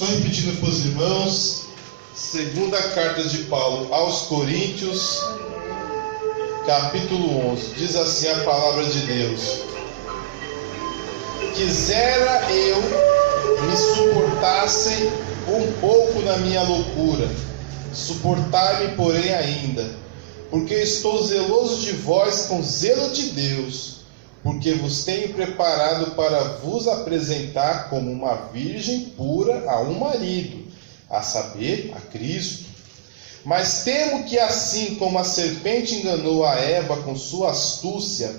Só repetindo para os irmãos, segunda carta de Paulo aos Coríntios, capítulo 11, diz assim a palavra de Deus: quisera eu me suportassem um pouco na minha loucura, suportai-me porém ainda, porque estou zeloso de vós com zelo de Deus, porque vos tenho preparado para vos apresentar como uma virgem pura a um marido, a saber, a Cristo. Mas temo que assim como a serpente enganou a Eva com sua astúcia,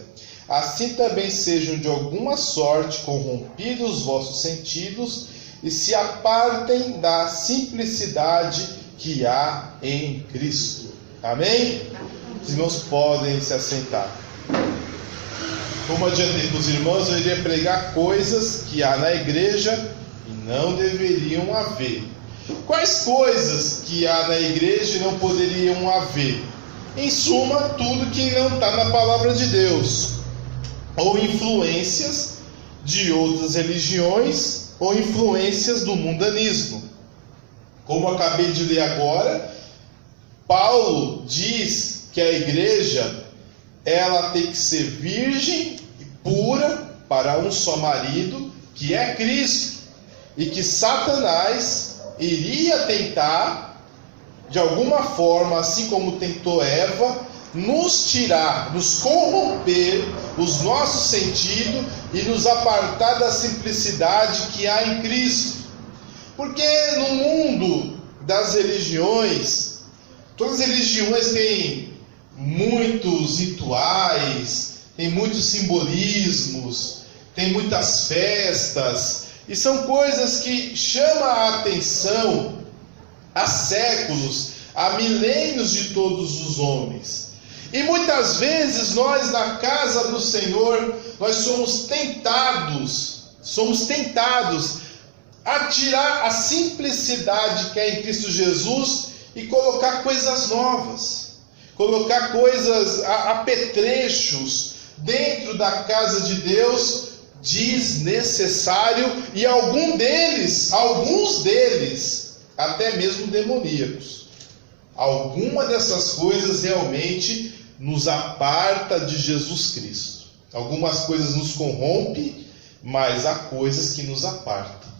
assim também sejam de alguma sorte corrompidos os vossos sentidos e se apartem da simplicidade que há em Cristo. Amém? Os irmãos podem se assentar. Como adiantei para os irmãos, eu iria pregar coisas que há na igreja e não deveriam haver. Quais coisas que há na igreja e não poderiam haver? Em suma, tudo que não está na palavra de Deus, ou influências de outras religiões, ou influências do mundanismo. Como eu acabei de ler agora, Paulo diz que a igreja ela tem que ser virgem e pura para um só marido, que é Cristo, e que Satanás iria tentar, de alguma forma, assim como tentou Eva, nos tirar, nos corromper os nossos sentidos e nos apartar da simplicidade que há em Cristo. Porque no mundo das religiões, todas as religiões têm muitos rituais, tem muitos simbolismos, tem muitas festas, e são coisas que chamam a atenção há séculos, há milênios de todos os homens. E muitas vezes nós na casa do Senhor, nós somos tentados a tirar a simplicidade que é em Cristo Jesus e colocar coisas novas. Colocar coisas, apetrechos dentro da casa de Deus desnecessário, e alguns deles até mesmo demoníacos. Alguma dessas coisas realmente nos aparta de Jesus Cristo. Algumas coisas nos corrompem, mas há coisas que nos apartam.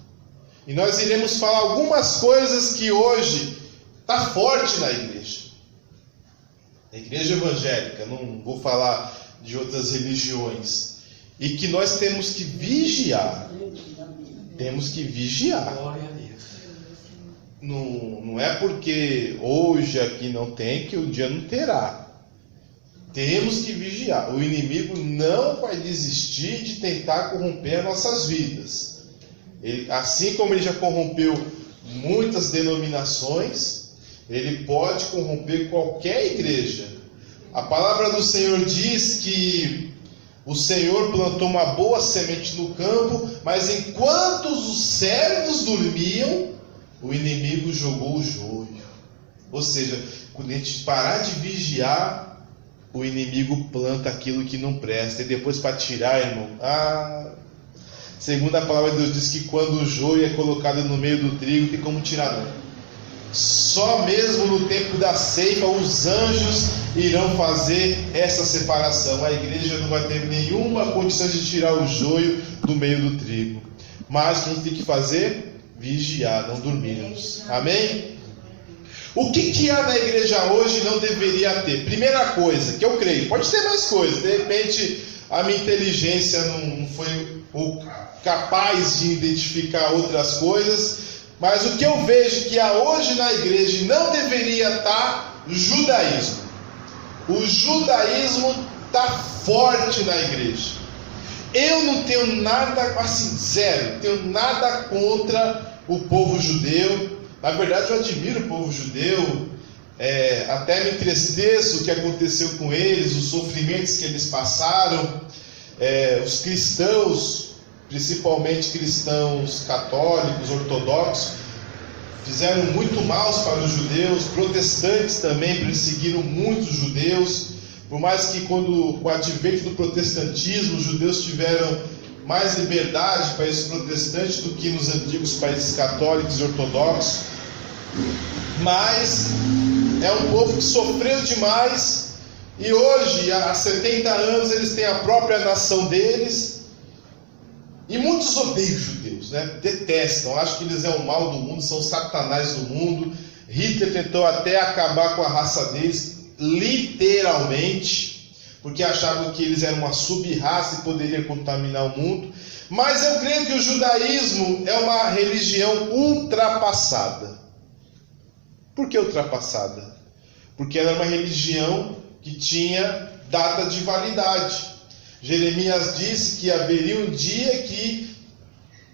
E nós iremos falar algumas coisas que hoje está forte na igreja. A igreja evangélica, não vou falar de outras religiões, e que nós temos que vigiar. Temos que vigiar. Não é porque hoje aqui não tem que um dia não terá. Temos que vigiar. O inimigo não vai desistir de tentar corromper as nossas vidas. Assim como ele já corrompeu muitas denominações, ele pode corromper qualquer igreja. A palavra do Senhor diz que o Senhor plantou uma boa semente no campo, mas enquanto os servos dormiam, o inimigo jogou o joio. Ou seja, quando a gente parar de vigiar, o inimigo planta aquilo que não presta. E depois para tirar, irmão, segundo a palavra de Deus, diz que quando o joio é colocado no meio do trigo, tem como tirar não. Só mesmo no tempo da ceifa os anjos irão fazer essa separação. A igreja não vai ter nenhuma condição de tirar o joio do meio do trigo. Mas o que a gente tem que fazer? Vigiar, não dormirmos. Amém? O que há na igreja hoje e não deveria ter? Primeira coisa, que eu creio, pode ter mais coisas. De repente a minha inteligência não foi capaz de identificar outras coisas. Mas o que eu vejo que há hoje na igreja e não deveria estar, judaísmo. O judaísmo está forte na igreja. Eu não tenho nada, assim, zero, tenho nada contra o povo judeu. Na verdade eu admiro o povo judeu, até me entristeço o que aconteceu com eles, os sofrimentos que eles passaram. Os cristãos, principalmente cristãos católicos, ortodoxos, fizeram muito mal para os judeus. Protestantes também perseguiram muitos judeus, por mais que com o advento do protestantismo, os judeus tiveram mais liberdade para os protestantes do que nos antigos países católicos e ortodoxos, mas é um povo que sofreu demais, e hoje, há 70 anos, eles têm a própria nação deles, e muitos odeiam os judeus, né? Detestam, acham que eles são o mal do mundo, são satanás do mundo. Hitler tentou até acabar com a raça deles, literalmente, porque achavam que eles eram uma sub-raça e poderia contaminar o mundo. Mas eu creio que o judaísmo é uma religião ultrapassada. Por que ultrapassada? Porque ela é uma religião que tinha data de validade. Jeremias disse que haveria um dia que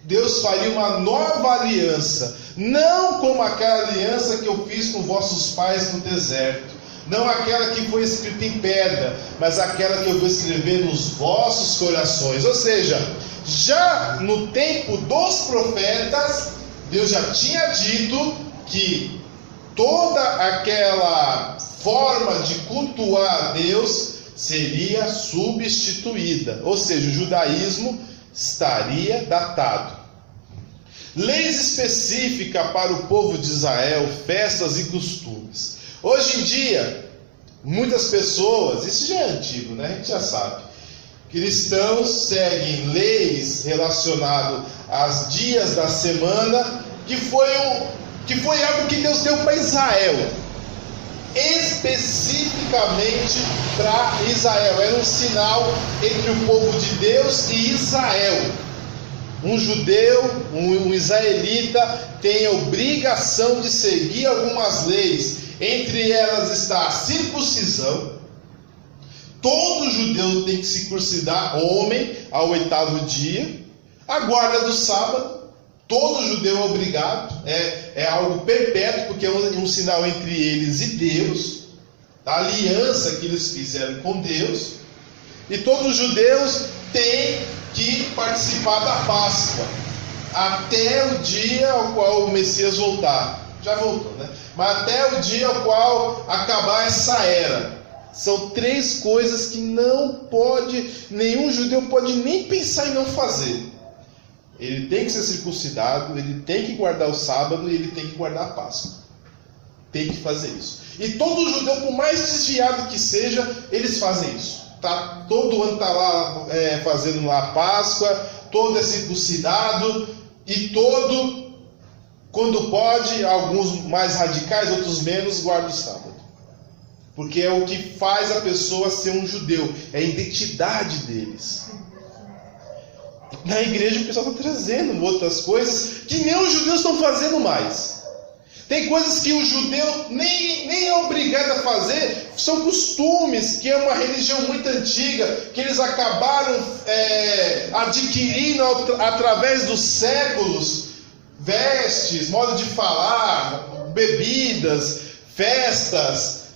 Deus faria uma nova aliança, não como aquela aliança que eu fiz com vossos pais no deserto, não aquela que foi escrita em pedra, mas aquela que eu vou escrever nos vossos corações. Ou seja, já no tempo dos profetas, Deus já tinha dito que toda aquela forma de cultuar a Deus seria substituída, ou seja, o judaísmo estaria datado. Leis específicas para o povo de Israel, festas e costumes. Hoje em dia, muitas pessoas, isso já é antigo, né? A gente já sabe, cristãos seguem leis relacionadas aos dias da semana, que foi algo que Deus deu para Israel, especificamente para Israel. Era um sinal entre o povo de Deus e Israel. Um judeu, um israelita tem a obrigação de seguir algumas leis. Entre elas está a circuncisão. Todo judeu tem que circuncidar homem ao 8º dia. A guarda do sábado, todo judeu é obrigado. É algo perpétuo, porque é um sinal entre eles e Deus, a aliança que eles fizeram com Deus. E todos os judeus têm que participar da Páscoa até o dia ao qual o Messias voltar. Já voltou, né? Mas até o dia ao qual acabar essa era. São 3 coisas que nenhum judeu pode nem pensar em não fazer. Ele tem que ser circuncidado, ele tem que guardar o sábado e ele tem que guardar a Páscoa. Tem que fazer isso. E todo judeu, por mais desviado que seja, eles fazem isso. Todo ano está lá fazendo lá a Páscoa, todo é circuncidado, e todo, quando pode, alguns mais radicais, outros menos, guardam o sábado. Porque é o que faz a pessoa ser um judeu, é a identidade deles. Na igreja o pessoal está trazendo outras coisas que nem os judeus estão fazendo mais. Tem coisas que o judeu nem é obrigado a fazer, são costumes, que é uma religião muito antiga, que eles acabaram adquirindo através dos séculos, vestes, modo de falar, bebidas, festas,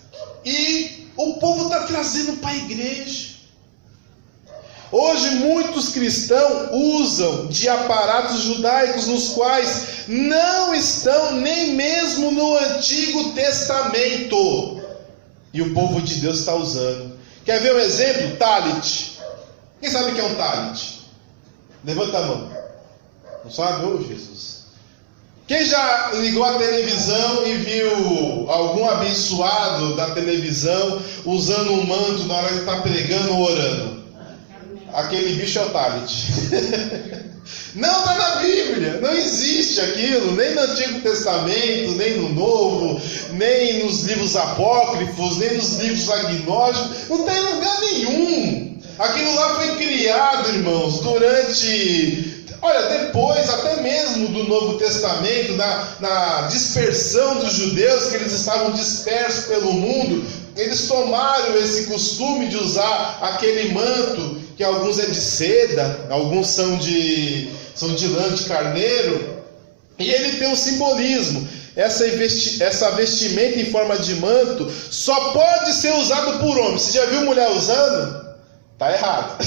e o povo está trazendo para a igreja. Hoje muitos cristãos usam de aparatos judaicos nos quais não estão nem mesmo no Antigo Testamento. E o povo de Deus está usando. Quer ver um exemplo? Talit. Quem sabe o que é um talit? Levanta a mão. Não sabe? Ô Jesus. Quem já ligou a televisão e viu algum abençoado da televisão usando um manto na hora que está pregando ou orando? Aquele bicho é o talit. Não está na Bíblia, não existe aquilo, nem no Antigo Testamento, nem no Novo, nem nos livros apócrifos, nem nos livros agnósticos, não tem lugar nenhum. Aquilo lá foi criado, irmãos, depois até mesmo do Novo Testamento, na dispersão dos judeus, que eles estavam dispersos pelo mundo, eles tomaram esse costume de usar aquele manto, que alguns é de seda, alguns são de lã de carneiro, e ele tem um simbolismo. Essa vestimenta em forma de manto só pode ser usado por homem. Você já viu mulher usando? Está errado.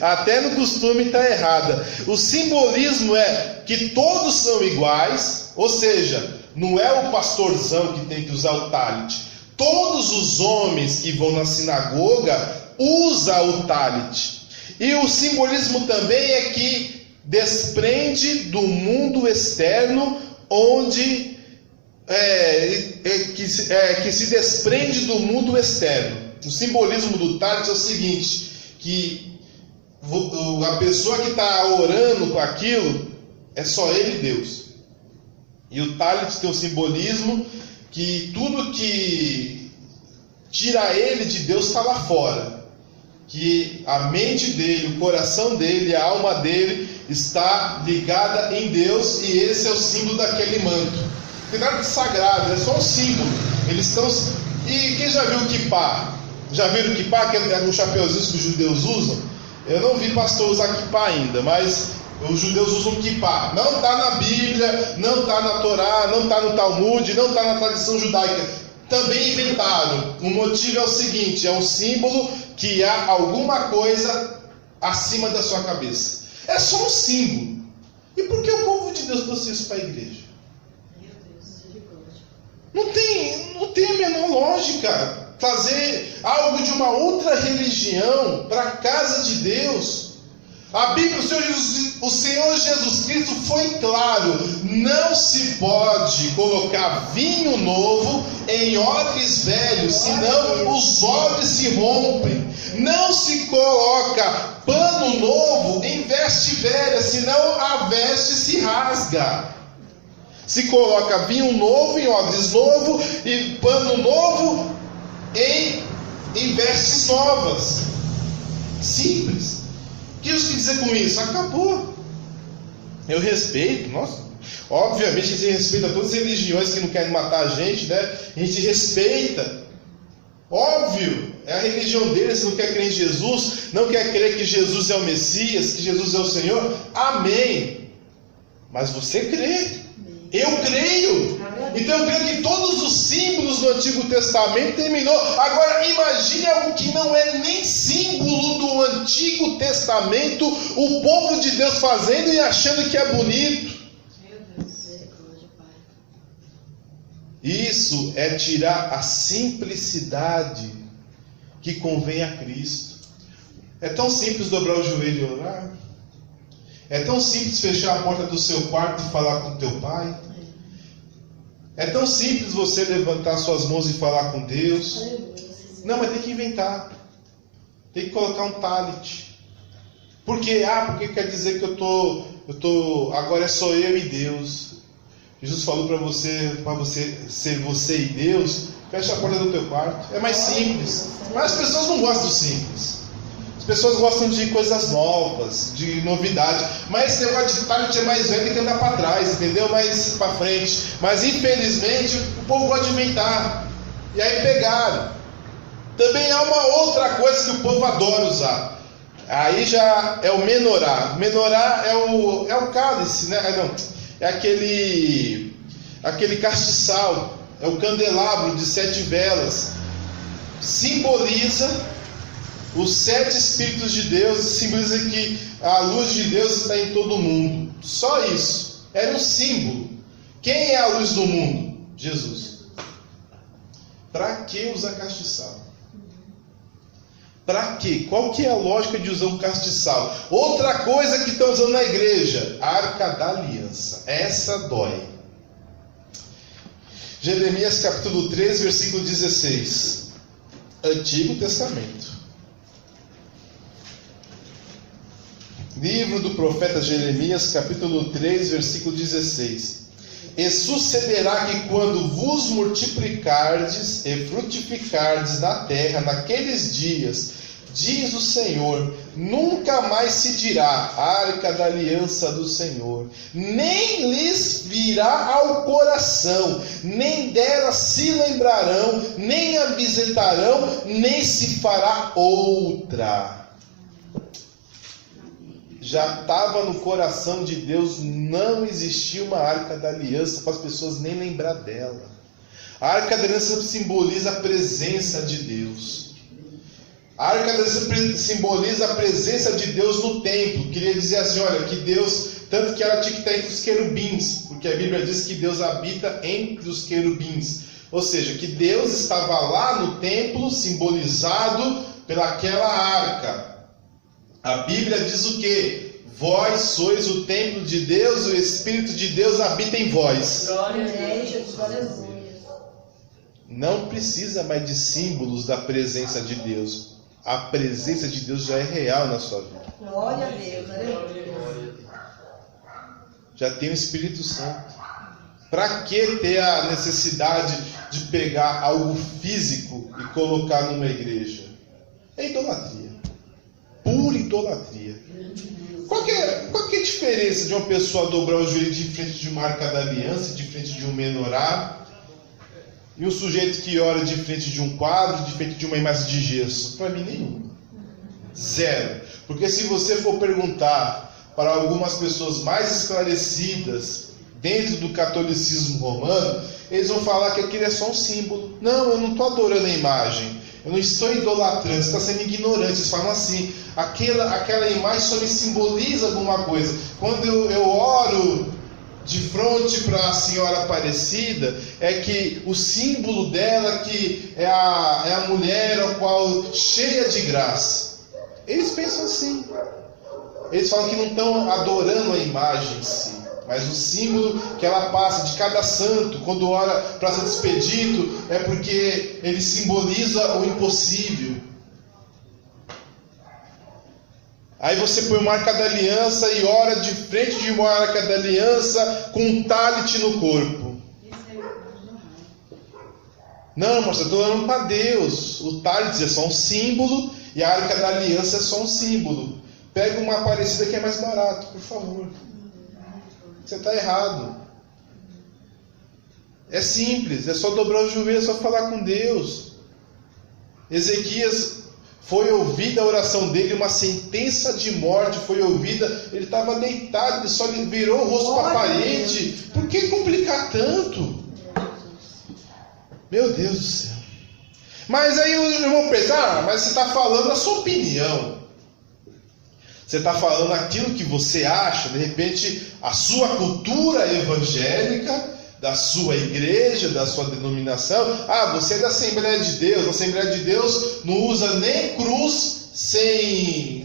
Até no costume está errada. O simbolismo é que todos são iguais, ou seja, não é o pastorzão que tem que usar o talit. Todos os homens que vão na sinagoga usam o talit. E o simbolismo também é que desprende do mundo externo, onde que se desprende do mundo externo. O simbolismo do talit é o seguinte, que a pessoa que está orando com aquilo é só ele e Deus. E o talit tem o simbolismo que tudo que tira ele de Deus está lá fora. Que a mente dele, o coração dele, a alma dele está ligada em Deus, e esse é o símbolo daquele manto. Não tem nada de sagrado, é só um símbolo. Eles estão. E quem já viu o kippá? Já viram o kippá, que é um chapeuzinho que os judeus usam? Eu não vi pastor usar kippá ainda, mas os judeus usam kippá. Não está na Bíblia, não está na Torá, não está no Talmud, não está na tradição judaica. Também inventaram. O motivo é o seguinte: é um símbolo que há alguma coisa acima da sua cabeça. É só um símbolo. E por que o povo de Deus trouxe isso para a igreja? Não tem a menor lógica trazer algo de uma outra religião para a casa de Deus. A Bíblia, o Senhor Jesus Cristo foi claro: não se pode colocar vinho novo em odres velhos, senão os odres se rompem. Não se coloca pano novo em veste velha, senão a veste se rasga. Se coloca vinho novo em odres novo e pano novo em vestes novas. Simples. O que eu quis dizer com isso? Acabou. Eu respeito, nossa. Obviamente a gente respeita todas as religiões que não querem matar a gente, né? A gente respeita. Óbvio, é a religião deles, não quer crer em Jesus, não quer crer que Jesus é o Messias, que Jesus é o Senhor. Amém. Mas você crê. Eu creio. Então eu creio que todos os símbolos do Antigo Testamento terminou. Agora imagine algo que não é nem símbolo do Antigo Testamento, o povo de Deus fazendo e achando que é bonito. Isso é tirar a simplicidade que convém a Cristo. É tão simples dobrar o joelho e orar. É tão simples fechar a porta do seu quarto e falar com teu pai. É tão simples você levantar suas mãos e falar com Deus. Não, mas tem que inventar. Tem que colocar um talit. Por quê? Porque quer dizer que eu tô agora é só eu e Deus. Jesus falou para você ser você e Deus. Fecha a porta do teu quarto. É mais simples. Mas as pessoas não gostam do simples. As pessoas gostam de coisas novas, de novidade. Mas esse negócio de talit é mais velho que andar para trás, entendeu? Mais para frente. Mas infelizmente o povo gosta de inventar. E aí pegaram. Também há uma outra coisa que o povo adora usar. Aí já é o menorá. Menorá é o cálice, né? Não, é aquele castiçal. É o candelabro de 7 velas. Simboliza os 7 Espíritos de Deus, simboliza que a luz de Deus está em todo mundo. Só isso. Era um símbolo. Quem é a luz do mundo? Jesus. Para que usar castiçal? Para quê? Qual que é a lógica de usar um castiçal? Outra coisa que estão usando na igreja, a Arca da Aliança. Essa dói. Jeremias capítulo 3, versículo 16. Antigo Testamento. Livro do profeta Jeremias, capítulo 3, versículo 16. E sucederá que quando vos multiplicardes e frutificardes na terra, naqueles dias, diz o Senhor, nunca mais se dirá Arca da Aliança do Senhor, nem lhes virá ao coração, nem dela se lembrarão, nem a visitarão, nem se fará outra. Já estava no coração de Deus, não existia uma Arca da Aliança para as pessoas nem lembrar dela. A Arca da Aliança simboliza a presença de Deus. A Arca da Aliança simboliza a presença de Deus no templo. Queria dizer assim, olha, que Deus, tanto que ela tinha que estar entre os querubins, porque a Bíblia diz que Deus habita entre os querubins. Ou seja, que Deus estava lá no templo, simbolizado pelaquela arca. A Bíblia diz o quê? Vós sois o templo de Deus, o Espírito de Deus habita em vós. Glória a Deus, glória a Deus. Não precisa mais de símbolos da presença de Deus. A presença de Deus já é real na sua vida. Glória a Deus, aleluia. Já tem o Espírito Santo. Para que ter a necessidade de pegar algo físico e colocar numa igreja? É idolatria. Pura idolatria. Qual que é a diferença de uma pessoa dobrar o joelho de frente de uma arca da aliança, de frente de um menorá, e um sujeito que ora de frente de um quadro, de frente de uma imagem de gesso? Para mim, nenhuma. Zero. Porque se você for perguntar para algumas pessoas mais esclarecidas dentro do catolicismo romano, eles vão falar que aquilo é só um símbolo. Não, eu não estou adorando a imagem. Eu não estou idolatrando, você está sendo ignorante. Eles falam assim, aquela imagem só me simboliza alguma coisa. Quando eu oro de frente para a Senhora Aparecida, é que o símbolo dela que é a mulher a qual cheia de graça. Eles pensam assim. Eles falam que não estão adorando a imagem em si, mas o símbolo que ela passa de cada santo, quando ora para ser despedido, é porque ele simboliza o impossível. Aí você põe uma arca da aliança e ora de frente de uma arca da aliança com um talit no corpo. Não, mas eu estou orando para Deus. O talit é só um símbolo e a arca da aliança é só um símbolo. Pega uma parecida que é mais barato, por favor. Você está errado. É simples, é só dobrar o joelho, é só falar com Deus. Ezequias foi ouvida a oração dele, uma sentença de morte foi ouvida, ele estava deitado, ele só virou o rosto para a parede. Por que complicar tanto? Meu Deus do céu. Mas aí o irmão pensa, mas você está falando a sua opinião. Você está falando aquilo que você acha, de repente a sua cultura evangélica, da sua igreja, da sua denominação. Você é da Assembleia de Deus. A Assembleia de Deus não usa nem cruz sem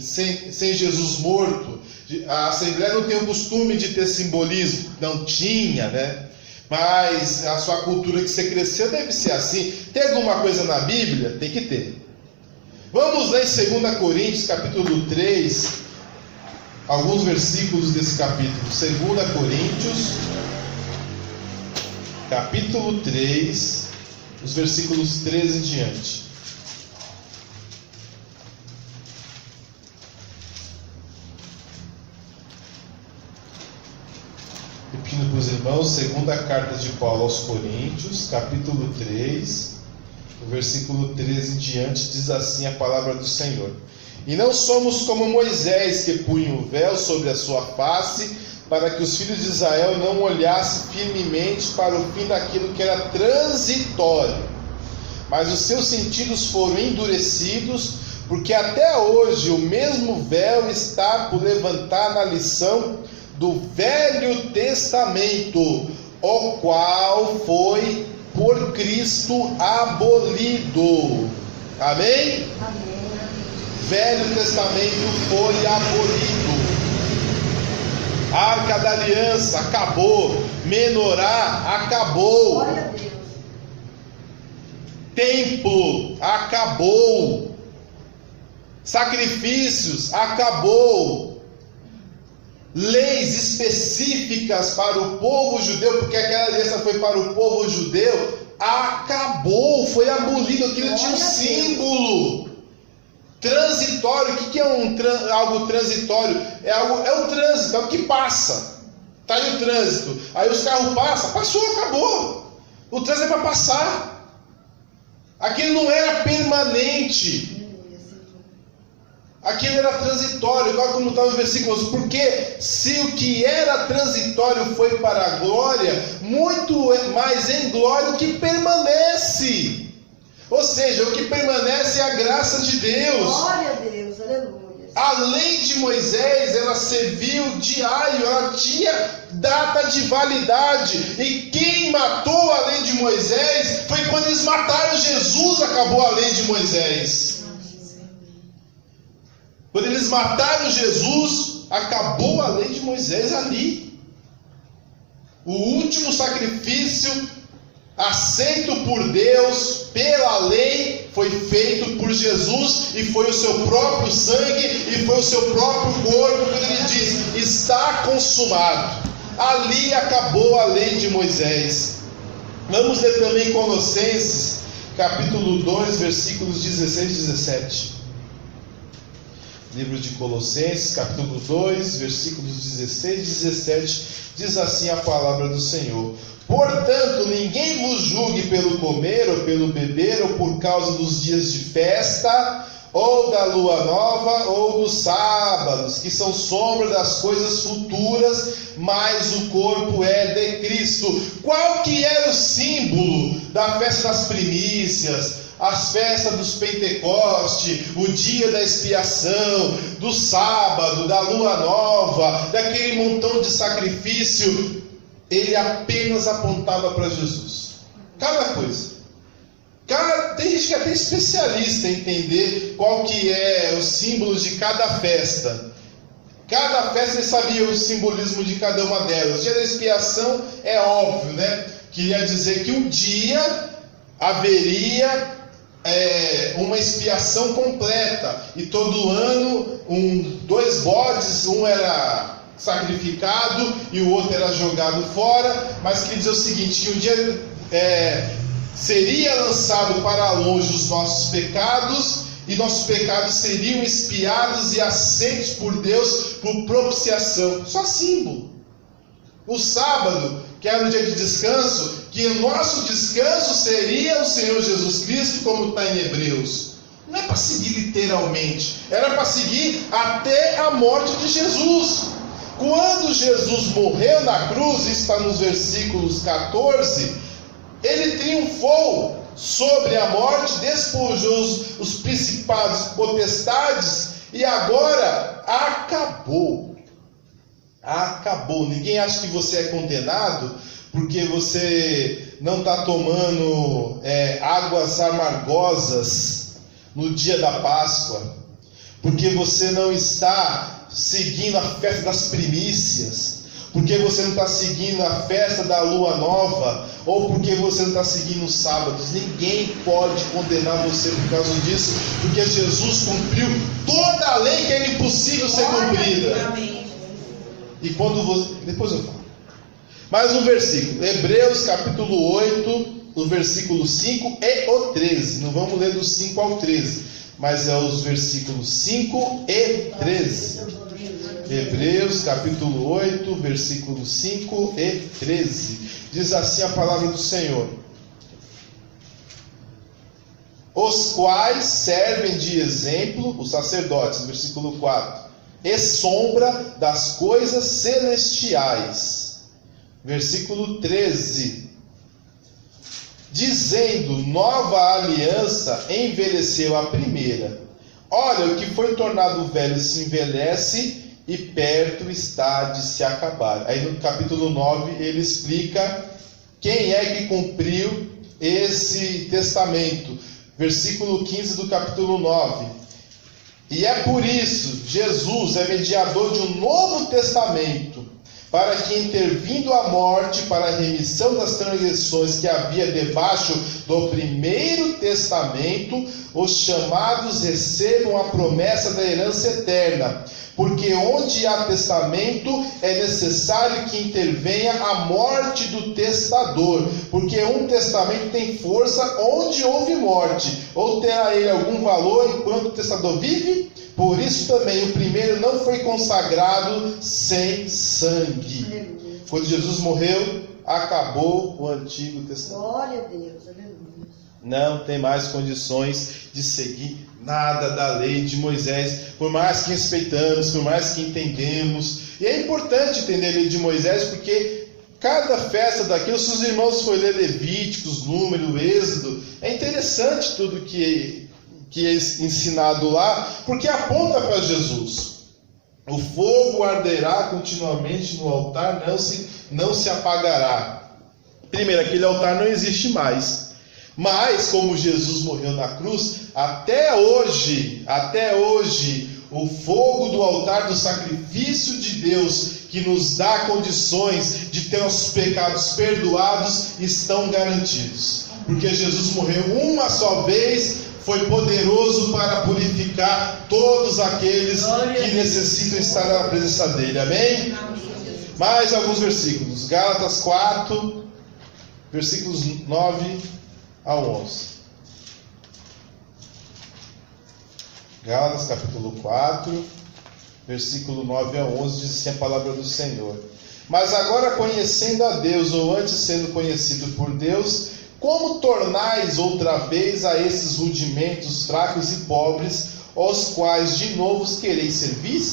Jesus morto. A Assembleia não tem o costume de ter simbolismo. Não tinha, né? Mas a sua cultura que você cresceu deve ser assim. Tem alguma coisa na Bíblia? Tem que ter. Vamos ler em 2 Coríntios, capítulo 3, alguns versículos desse capítulo. 2 Coríntios, capítulo 3, os versículos 13 em diante. Repetindo para os irmãos, segunda carta de Paulo aos Coríntios, capítulo 3, o versículo 13 em diante, diz assim a palavra do Senhor. E não somos como Moisés, que punha o véu sobre a sua face, para que os filhos de Israel não olhassem firmemente para o fim daquilo que era transitório. Mas os seus sentidos foram endurecidos, porque até hoje o mesmo véu está por levantar na lição do Velho Testamento, o qual foi por Cristo abolido. Amém? Amém. Velho Testamento foi abolido. A Arca da Aliança acabou. Menorá acabou. Glória a Deus. Templo acabou. Sacrifícios acabou. Leis específicas para o povo judeu, porque aquela aliança foi para o povo judeu, acabou, foi abolido. Aquilo tinha um símbolo transitório. O que é algo transitório? É o trânsito, é o que passa. Está aí o trânsito. Aí os carros passam, passou, acabou. O trânsito é para passar. Aquilo não era permanente. Aquilo era transitório, igual como está no versículo. Porque se o que era transitório foi para a glória, muito mais em glória o que permanece. Ou seja, o que permanece é a graça de Deus. Glória a Deus, aleluia. A lei de Moisés, ela serviu diário, ela tinha data de validade. E quem matou a lei de Moisés foi quando eles mataram Jesus, acabou a lei de Moisés. Quando eles mataram Jesus, acabou a lei de Moisés ali. O último sacrifício aceito por Deus pela lei foi feito por Jesus, e foi o seu próprio sangue e foi o seu próprio corpo, quando ele diz: está consumado. Ali acabou a lei de Moisés. Vamos ler também Colossenses capítulo 2, versículos 16 e 17. Livro de Colossenses, capítulo 2, versículos 16 e 17, diz assim a palavra do Senhor: portanto, ninguém vos julgue pelo comer ou pelo beber, ou por causa dos dias de festa, ou da lua nova, ou dos sábados, que são sombra das coisas futuras, mas o corpo é de Cristo. Qual que era o símbolo da festa das primícias, as festas dos Pentecoste, o dia da expiação, do sábado, da lua nova, daquele montão de sacrifício? Ele apenas apontava para Jesus. Cada coisa. Tem gente que é até especialista em entender qual que é os símbolos de cada festa. Cada festa ele sabia o simbolismo de cada uma delas. O dia da expiação é óbvio, né? Queria dizer que um dia haveria uma expiação completa, e todo ano dois bodes, um era sacrificado e o outro era jogado fora, mas quer dizer o seguinte, que um dia seria lançado para longe os nossos pecados, e nossos pecados seriam expiados e aceitos por Deus por propiciação. Só símbolo. O sábado, que era o dia de descanso, que o nosso descanso seria o Senhor Jesus Cristo, como está em Hebreus. Não é para seguir literalmente, era para seguir até a morte de Jesus. Quando Jesus morreu na cruz, isso está nos versículos 14, ele triunfou sobre a morte, despojou os principados, potestades, e agora acabou. Acabou. Ninguém acha que você é condenado porque você não está tomando águas amargosas no dia da Páscoa, porque você não está seguindo a festa das primícias, porque você não está seguindo a festa da lua nova, ou porque você não está seguindo os sábados. Ninguém pode condenar você por causa disso, porque Jesus cumpriu toda a lei que era impossível ser cumprida. E quando você... Depois eu falo. Mais um versículo, Hebreus capítulo 8, no versículo 5 e o 13. Não vamos ler do 5 ao 13, mas é os versículos 5 e 13. Hebreus capítulo 8, versículos 5 e 13. Diz assim a palavra do Senhor: os quais servem de exemplo, os sacerdotes, versículo 4, e sombra das coisas celestiais. Versículo 13, dizendo: nova aliança envelheceu a primeira. Olha, o que foi tornado velho se envelhece, e perto está de se acabar. Aí no capítulo 9 ele explica quem é que cumpriu esse testamento. Versículo 15 do capítulo 9. E é por isso, Jesus é mediador de um novo testamento, para que, intervindo a morte para a remissão das transgressões que havia debaixo do primeiro testamento, os chamados recebam a promessa da herança eterna. Porque onde há testamento, é necessário que intervenha a morte do testador, porque um testamento tem força onde houve morte, ou terá ele algum valor enquanto o testador vive? Por isso também o primeiro não foi consagrado sem sangue. Quando Jesus morreu, acabou o Antigo Testamento. Glória a Deus, aleluia. Não tem mais condições de seguir nada da lei de Moisés, por mais que respeitamos, por mais que entendemos. E é importante entender a lei de Moisés, porque cada festa daquilo, se os irmãos forem ler Levíticos, Número, Êxodo, é interessante tudo que é ensinado lá, porque aponta para Jesus. O fogo arderá continuamente no altar, não se apagará. Primeiro, aquele altar não existe mais. Mas, como Jesus morreu na cruz, até hoje, O fogo do altar do sacrifício de Deus, que nos dá condições de ter os pecados perdoados, estão garantidos. Porque Jesus morreu uma só vez, foi poderoso para purificar todos aqueles que necessitam estar na presença dele. Amém? Mais alguns versículos. Gálatas 4, versículos 9 a 11. Gálatas capítulo 4, versículo 9 a 11, diz assim a palavra do Senhor. Mas agora conhecendo a Deus, ou antes sendo conhecido por Deus, como tornais outra vez a esses rudimentos fracos e pobres, aos quais de novo os quereis servir?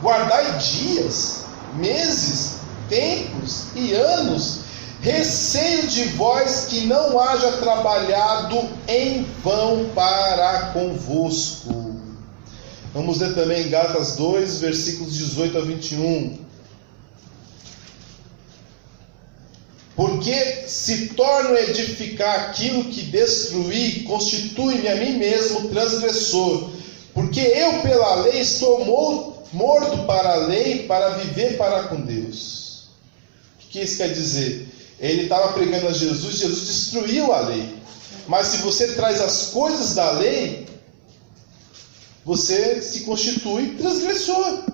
Guardai dias, meses, tempos e anos, receio de vós que não haja trabalhado em vão para convosco. Vamos ler também Gálatas 2, versículos 18 a 21. Porque se torno a edificar aquilo que destruí, constitui-me a mim mesmo transgressor. Porque eu pela lei estou morto para a lei, para viver para com Deus. O que isso quer dizer? Ele estava pregando a Jesus, Jesus destruiu a lei. Mas se você traz as coisas da lei, você se constitui transgressor.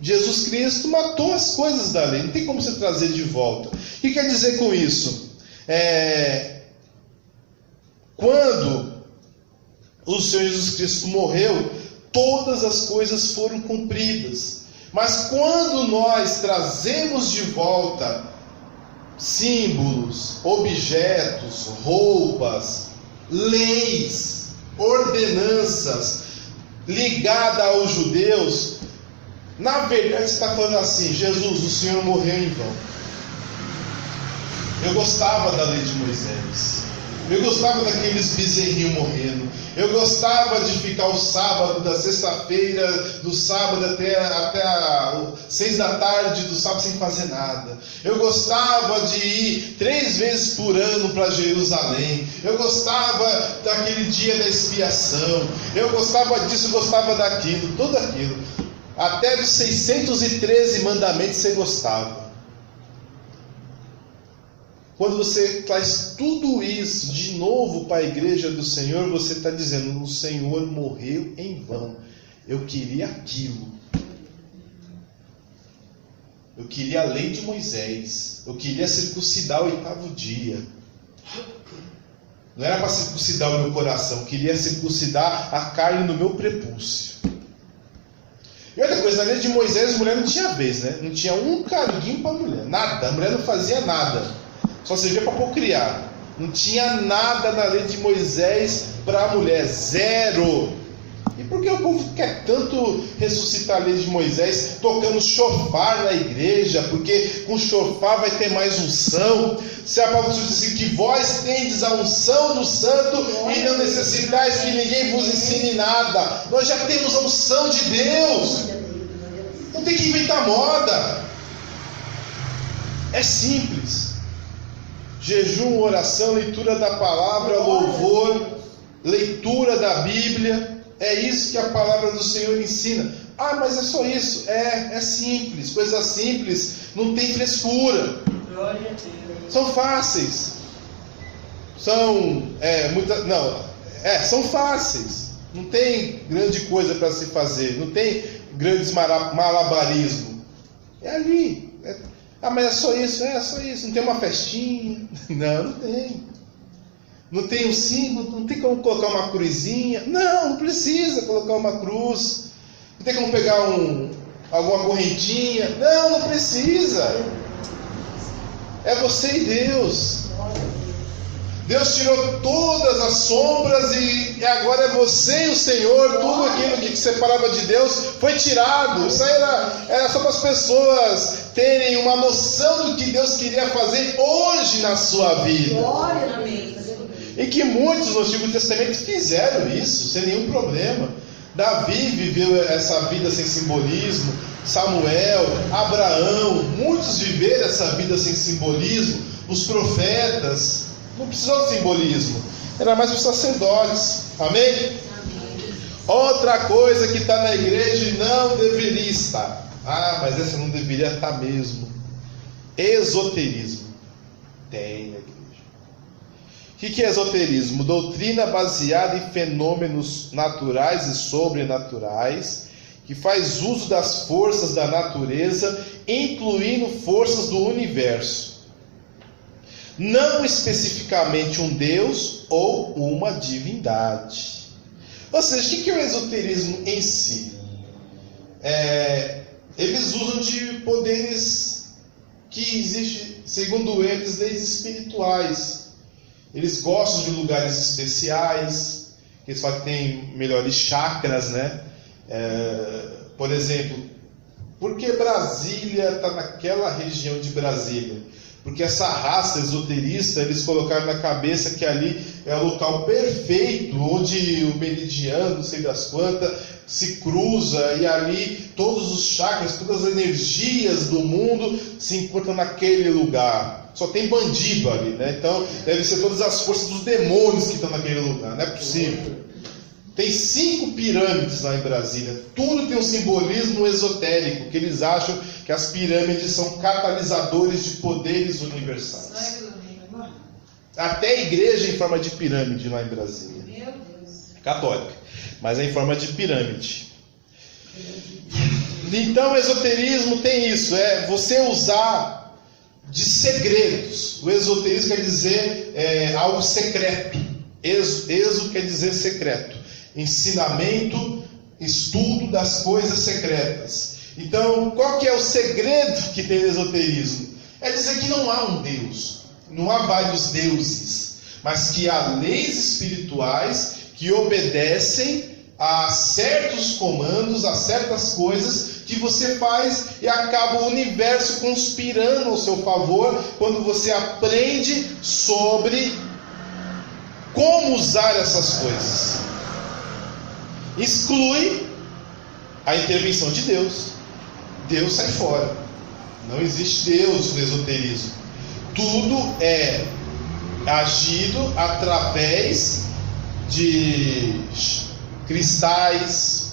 Jesus Cristo matou as coisas da lei, não tem como você trazer de volta. O que quer dizer com isso? Quando o Senhor Jesus Cristo morreu, todas as coisas foram cumpridas. Mas quando nós trazemos de volta símbolos, objetos, roupas, leis, ordenanças ligadas aos judeus, na verdade você está falando assim: Jesus, o Senhor morreu em vão. Eu gostava da lei de Moisés, eu gostava daqueles bezerrinhos morrendo, eu gostava de ficar o sábado, da sexta-feira, do sábado até 6 da tarde do sábado sem fazer nada. Eu gostava de ir 3 vezes por ano para Jerusalém. Eu gostava daquele dia da expiação. Eu gostava disso, eu gostava daquilo, tudo aquilo. Até dos 613 mandamentos você gostava. Quando você traz tudo isso de novo para a igreja do Senhor, você está dizendo: o Senhor morreu em vão. Eu queria aquilo. Eu queria a lei de Moisés. Eu queria circuncidar o 8º dia. Não era para circuncidar o meu coração. Eu queria circuncidar a carne no meu prepúcio. E outra coisa, na lei de Moisés, a mulher não tinha vez, né? Não tinha um carguinho para a mulher. Nada. A mulher não fazia nada. Só servia para procriar. Não tinha nada na lei de Moisés para a mulher. Zero. E por que o povo quer tanto ressuscitar a lei de Moisés tocando chofar na igreja? Porque com chofar vai ter mais unção. Se a palavra diz assim, que vós tendes a unção do santo e não necessitais que ninguém vos ensine nada. Nós já temos a unção de Deus. Não tem que inventar moda. É simples. Jejum, oração, leitura da palavra, louvor, leitura da Bíblia. É isso que a palavra do Senhor ensina. Ah, mas é só isso. É simples. Coisas simples não tem frescura. São fáceis. São fáceis. Não tem grande coisa para se fazer. Não tem grandes malabarismo. É ali. Mas é só isso. É só isso. Não tem uma festinha. Não tem. Não tem um símbolo, não tem como colocar uma cruzinha. Não precisa colocar uma cruz. Não tem como pegar alguma correntinha. Não precisa. É você e Deus. Deus tirou todas as sombras e agora é você e o Senhor. Tudo aquilo que te separava de Deus foi tirado. Isso aí era só para as pessoas terem uma noção do que Deus queria fazer hoje na sua vida. Glória a Deus. E que muitos no Antigo Testamento fizeram isso, sem nenhum problema. Davi viveu essa vida sem simbolismo, Samuel, Abraão, muitos viveram essa vida sem simbolismo. Os profetas, não precisou de simbolismo, era mais para os sacerdotes. Amém? Outra coisa que está na igreja e não deveria estar. Ah, mas essa não deveria estar mesmo. Esoterismo. Tem na igreja. O que é esoterismo? Doutrina baseada em fenômenos naturais e sobrenaturais, que faz uso das forças da natureza, incluindo forças do universo. Não especificamente um Deus ou uma divindade. Ou seja, o que é o esoterismo em si? Eles usam de poderes que existem, segundo eles, leis espirituais. Eles gostam de lugares especiais, eles falam que tem melhores chakras, né? Por exemplo, por que Brasília está naquela região de Brasília? Porque essa raça esoterista, eles colocaram na cabeça que ali é o local perfeito, onde o meridiano, não sei das quantas, se cruza, e ali todos os chakras, todas as energias do mundo se encontram naquele lugar. Só tem bandido ali, né? Então, deve ser todas as forças dos demônios que estão naquele lugar, não é possível. Tem 5 pirâmides lá em Brasília. Tudo tem um simbolismo esotérico, que eles acham que as pirâmides são catalisadores de poderes universais. Até a igreja em forma de pirâmide lá em Brasília. Meu Deus. Católica, mas é em forma de pirâmide. Então o esoterismo tem isso, é você usar de segredos. O esoterismo quer dizer algo secreto. Exo quer dizer secreto. Ensinamento, estudo das coisas secretas. Então, qual que é o segredo que tem no esoterismo? É dizer que não há um Deus, não há vários deuses, mas que há leis espirituais que obedecem a certos comandos, a certas coisas que você faz, e acaba o universo conspirando ao seu favor quando você aprende sobre como usar essas coisas. Exclui a intervenção de Deus. Deus sai fora. Não existe Deus no esoterismo. Tudo é agido através de cristais,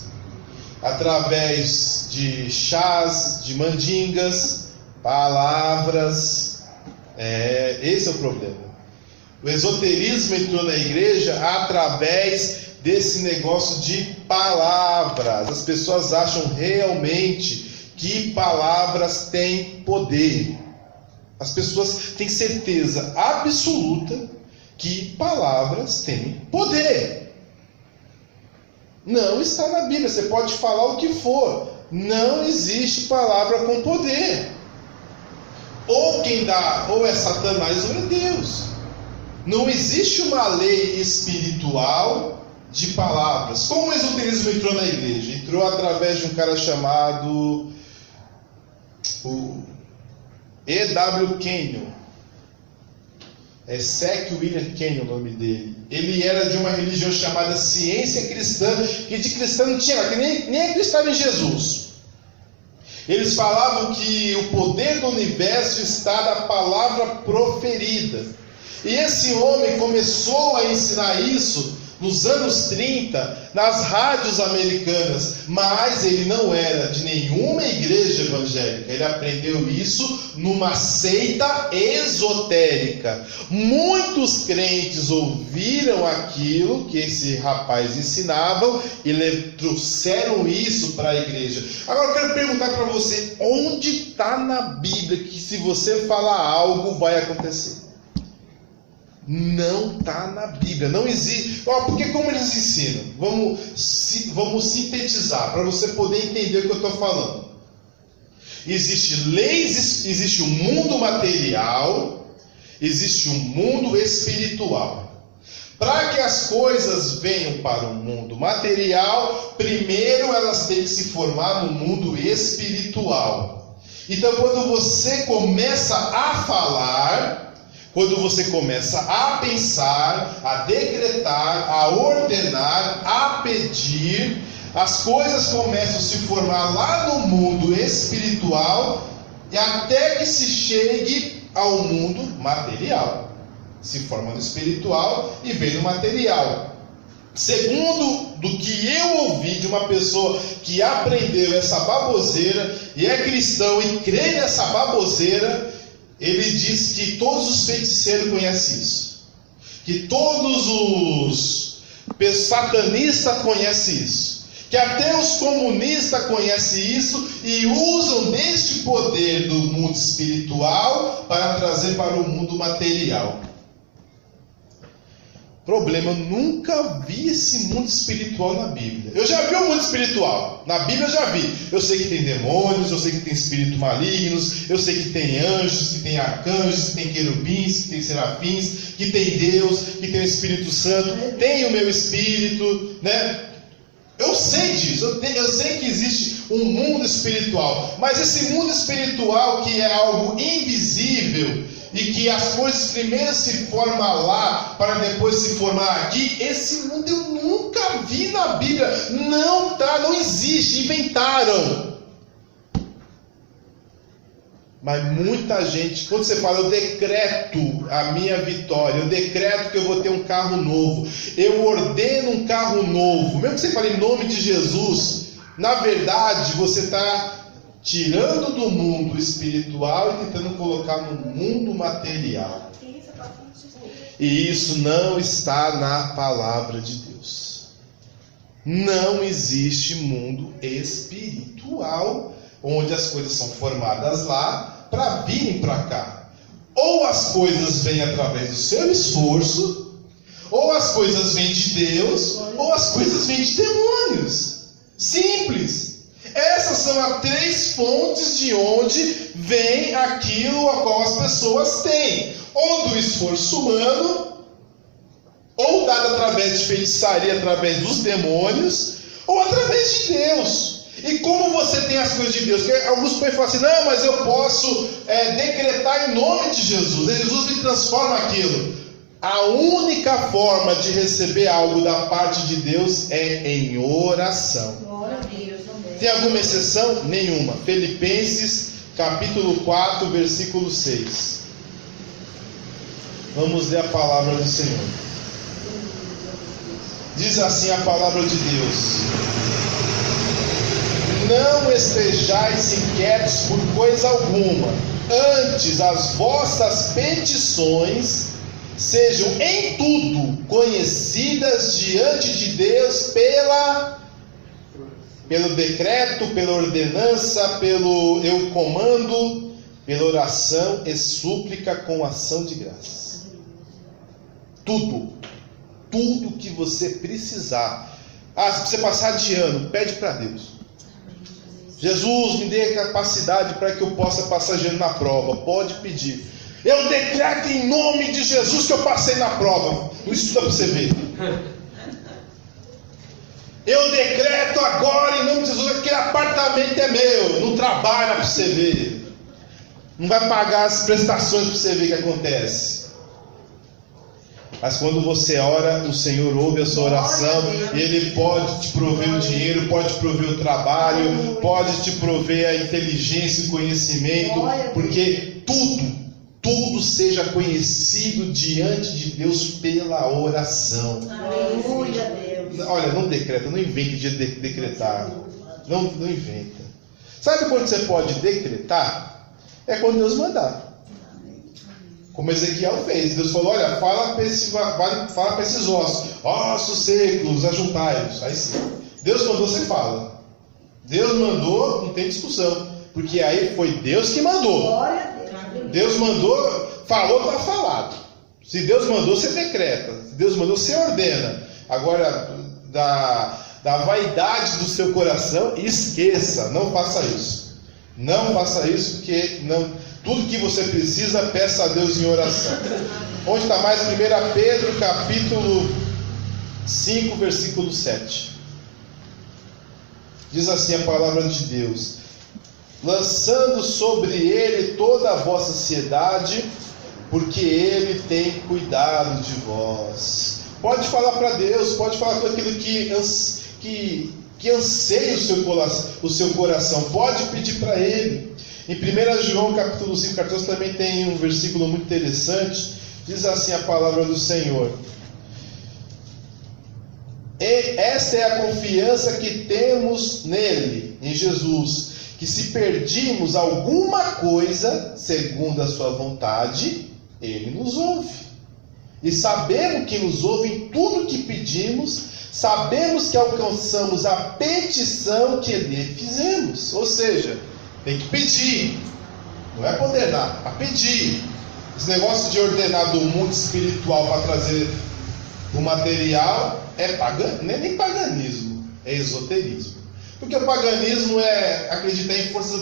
através de chás, de mandingas, palavras. Esse é o problema. O esoterismo entrou na igreja através desse negócio de palavras. As pessoas acham realmente que palavras têm poder. As pessoas têm certeza absoluta que palavras têm poder. Não está na Bíblia. Você pode falar o que for. Não existe palavra com poder. Ou quem dá, ou é Satanás ou é Deus. Não existe uma lei espiritual de palavras. Como o esoterismo entrou na igreja? Entrou através de um cara chamado E.W. Kenyon. Sec William Kenyon, o nome dele. Ele era de uma religião chamada ciência cristã, que de cristã não tinha nada, que nem acreditava em Jesus. Eles falavam que o poder do universo está na palavra proferida. E esse homem começou a ensinar isso nos anos 30, nas rádios americanas, mas ele não era de nenhuma igreja evangélica. Ele aprendeu isso numa seita esotérica. Muitos crentes ouviram aquilo que esse rapaz ensinava e trouxeram isso para a igreja. Agora eu quero perguntar para você, onde está na Bíblia que se você falar algo vai acontecer? Não está na Bíblia, não existe. Porque como eles ensinam? Vamos sintetizar para você poder entender o que eu estou falando. Existem leis, existe um mundo material, existe um mundo espiritual. Para que as coisas venham para o mundo material, primeiro elas têm que se formar no mundo espiritual. Então, quando você começa a falar, quando você começa a pensar, a decretar, a ordenar, a pedir, as coisas começam a se formar lá no mundo espiritual, e até que se chegue ao mundo material. Se forma no espiritual e vem no material. segundo do que eu ouvi de uma pessoa que aprendeu essa baboseira e é cristão e crê nessa baboseira, ele diz que todos os feiticeiros conhecem isso, que todos os satanistas conhecem isso, que até os comunistas conhecem isso e usam deste poder do mundo espiritual para trazer para o mundo material. Problema, eu nunca vi esse mundo espiritual na Bíblia. Eu já vi o mundo espiritual, na Bíblia eu já vi. Eu sei que tem demônios, eu sei que tem espíritos malignos, eu sei que tem anjos, que tem arcanjos, que tem querubins, que tem serafins, que tem Deus, que tem o Espírito Santo, tem o meu espírito, né? Eu sei disso, eu sei que existe um mundo espiritual, mas esse mundo espiritual que é algo invisível e que as coisas primeiro se formam lá para depois se formar aqui, esse mundo eu nunca vi na Bíblia, não existe, inventaram. Mas muita gente, quando você fala, eu decreto a minha vitória, eu decreto que eu vou ter um carro novo, eu ordeno um carro novo, mesmo que você fale em nome de Jesus, na verdade você está tirando do mundo espiritual e tentando colocar no mundo material. E isso não está na palavra de Deus. Não existe mundo espiritual onde as coisas são formadas lá para virem para cá. Ou as coisas vêm através do seu esforço, ou as coisas vêm de Deus, ou as coisas vêm de demônios. Simples. Essas são as três fontes de onde vem aquilo a qual as pessoas têm. Ou do esforço humano, ou dado através de feitiçaria, através dos demônios, ou através de Deus. E como você tem as coisas de Deus? Porque alguns podem falar assim, não, mas eu posso decretar em nome de Jesus. Jesus me transforma aquilo. A única forma de receber algo da parte de Deus é em oração. Glória a Deus, amém. Tem alguma exceção? Nenhuma. Filipenses capítulo 4, versículo 6. Vamos ler a palavra do Senhor. Diz assim a palavra de Deus: não estejais inquietos por coisa alguma, antes as vossas petições sejam em tudo conhecidas diante de Deus pelo decreto, pela ordenança, pelo eu comando, pela oração e súplica com ação de graças. Tudo que você precisar. Se você passar de ano, pede para Deus. Jesus, me dê capacidade para que eu possa passar de ano na prova. Pode pedir. Eu decreto em nome de Jesus que eu passei na prova. Não estuda para você ver. Eu decreto agora em nome de Jesus que aquele apartamento é meu. Não trabalha para você ver. Não vai pagar as prestações para você ver o que acontece. Mas quando você ora, o Senhor ouve a sua oração, e Ele pode te prover o dinheiro, pode te prover o trabalho, pode te prover a inteligência e o conhecimento, porque tudo seja conhecido diante de Deus pela oração. Aleluia, Deus. Olha, não decreta, não invente de decretar. Não inventa. Sabe quando você pode decretar? É quando Deus mandar. Como Ezequiel fez. Deus falou, olha, fala para esses ossos secos, ajuntai-os. Aí sim. Deus mandou, você fala. Deus mandou, não tem discussão. Porque aí foi Deus que mandou. Glória a Deus. Deus mandou, falou, está falado. Se Deus mandou, você decreta. Se Deus mandou, você ordena. Agora, da vaidade do seu coração, esqueça. Não faça isso. Não faça isso, porque não... Tudo que você precisa, peça a Deus em oração. Onde está mais? 1 Pedro, capítulo 5, versículo 7. Diz assim a palavra de Deus: lançando sobre ele toda a vossa ansiedade, porque ele tem cuidado de vós. Pode falar para Deus, pode falar com aquilo que anseia o seu coração. Pode pedir para ele. Em 1 João capítulo 5, 14 também tem um versículo muito interessante. Diz assim a palavra do Senhor: E esta é a confiança que temos nele, em Jesus, que se perdimos alguma coisa, segundo a sua vontade, ele nos ouve. E sabemos que nos ouve em tudo que pedimos, sabemos que alcançamos a petição que lhe fizemos. Ou seja, tem que pedir, não é ordenar, é pedir. Esse negócio de ordenar do mundo espiritual para trazer o material não é nem paganismo, é esoterismo. Porque o paganismo é acreditar em forças,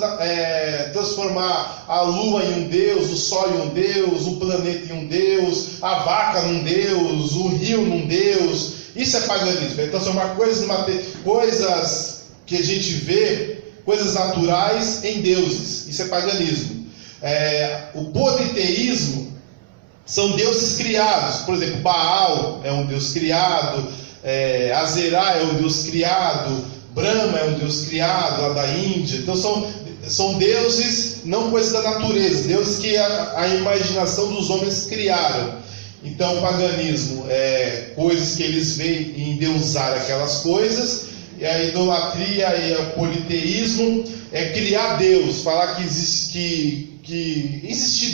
transformar a lua em um deus, o sol em um deus, o planeta em um deus, a vaca num deus, o rio num deus. Isso é paganismo, é transformar coisas que a gente vê, coisas naturais, em deuses. Isso é paganismo. O politeísmo são deuses criados. Por exemplo, Baal é um deus criado, Azerá é um deus criado, Brahma é um deus criado lá da Índia. Então são deuses, não coisas da natureza, deuses que a imaginação dos homens criaram. Então o paganismo é coisas que eles veem e endeusar aquelas coisas, e a idolatria e o politeísmo é criar Deus, falar que existe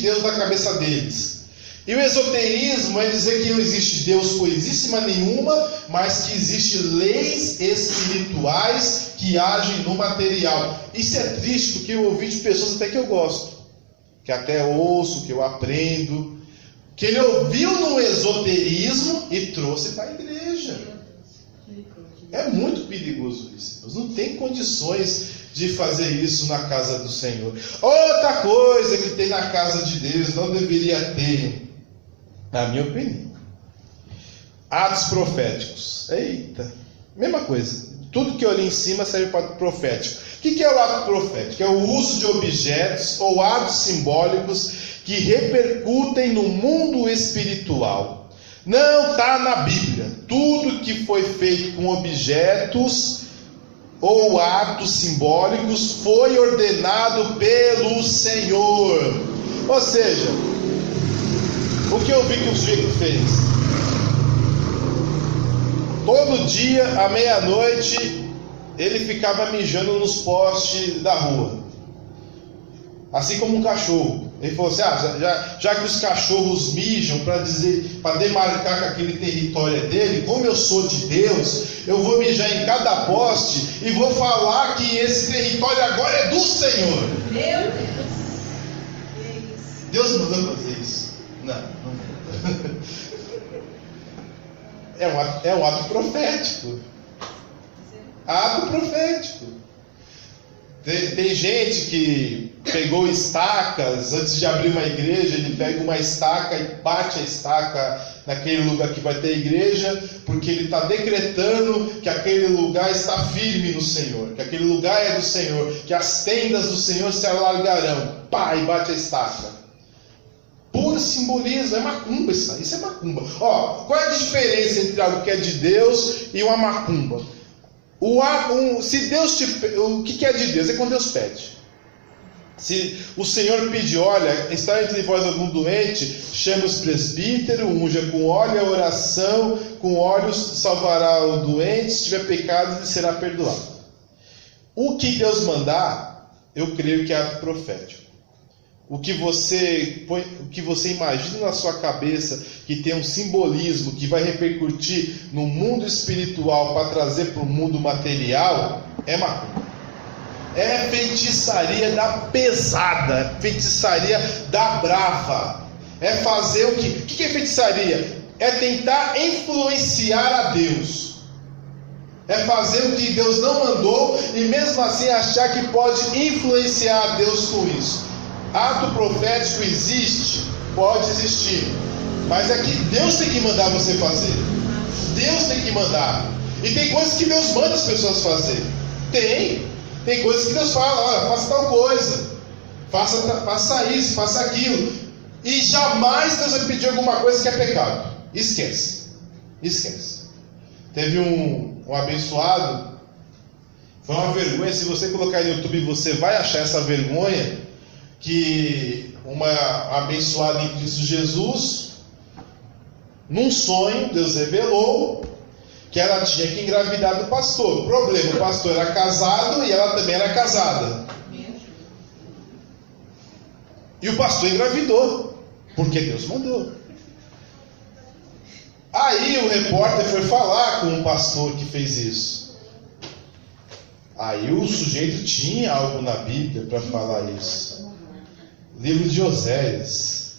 Deus na cabeça deles. E o esoterismo é dizer que não existe Deus coisíssima nenhuma, mas que existem leis espirituais que agem no material. Isso é triste, porque eu ouvi de pessoas até que eu gosto, que até ouço, que eu aprendo, que ele ouviu no esoterismo e trouxe para a igreja. É muito perigoso isso. Nós não tem condições de fazer isso na casa do Senhor. Outra coisa que tem na casa de Deus, não deveria ter, na minha opinião, atos proféticos. Eita, mesma coisa. Tudo que eu li em cima serve para o profético. O que é o ato profético? É o uso de objetos ou atos simbólicos que repercutem no mundo espiritual. Não está na Bíblia. Tudo que foi feito com objetos ou atos simbólicos foi ordenado pelo Senhor. Ou seja, o que eu vi que o sujeito fez? Todo dia, à meia-noite, ele ficava mijando nos postes da rua. Assim como um cachorro. Ele falou assim, já que os cachorros mijam para demarcar que aquele território é dele, como eu sou de Deus, eu vou mijar em cada poste e vou falar que esse território agora é do Senhor. Meu Deus. Deus mandou fazer isso? Não. É um ato profético. Ato profético. Tem gente que pegou estacas, antes de abrir uma igreja, ele pega uma estaca e bate a estaca naquele lugar que vai ter igreja, porque ele está decretando que aquele lugar está firme no Senhor, que aquele lugar é do Senhor, que as tendas do Senhor se alargarão. Pá, e bate a estaca. Puro simbolismo, é macumba isso é macumba. Qual é a diferença entre algo que é de Deus e uma macumba? Se Deus o que é de Deus? É quando Deus pede. Se o Senhor pedir, olha, está entre vós algum doente, chame os presbíteros, unja com óleo a oração, com óleo salvará o doente, se tiver pecado, ele será perdoado. O que Deus mandar, eu creio que é ato profético. O que você imagina na sua cabeça que tem um simbolismo que vai repercutir no mundo espiritual para trazer para o mundo material, é macumba. É feitiçaria da pesada, feitiçaria da brava. É fazer o quê? O que é feitiçaria? É tentar influenciar a Deus. É fazer o que Deus não mandou e mesmo assim achar que pode influenciar a Deus com isso. Ato profético existe? Pode existir. Mas é que Deus tem que mandar você fazer. Deus tem que mandar. E tem coisas que Deus manda as pessoas fazer. Tem coisas que Deus fala, olha, faça tal coisa. Faça isso, faça aquilo. E jamais Deus vai pedir alguma coisa que é pecado. Esquece. Teve um abençoado. Foi uma vergonha. Se você colocar no YouTube, você vai achar essa vergonha. Que uma abençoada em Cristo Jesus, num sonho, Deus revelou que ela tinha que engravidar do pastor. Problema, o pastor era casado e ela também era casada. E o pastor engravidou, porque Deus mandou. Aí o repórter foi falar com o pastor que fez isso. Aí o sujeito tinha algo na Bíblia para falar isso. Livro de Oséias,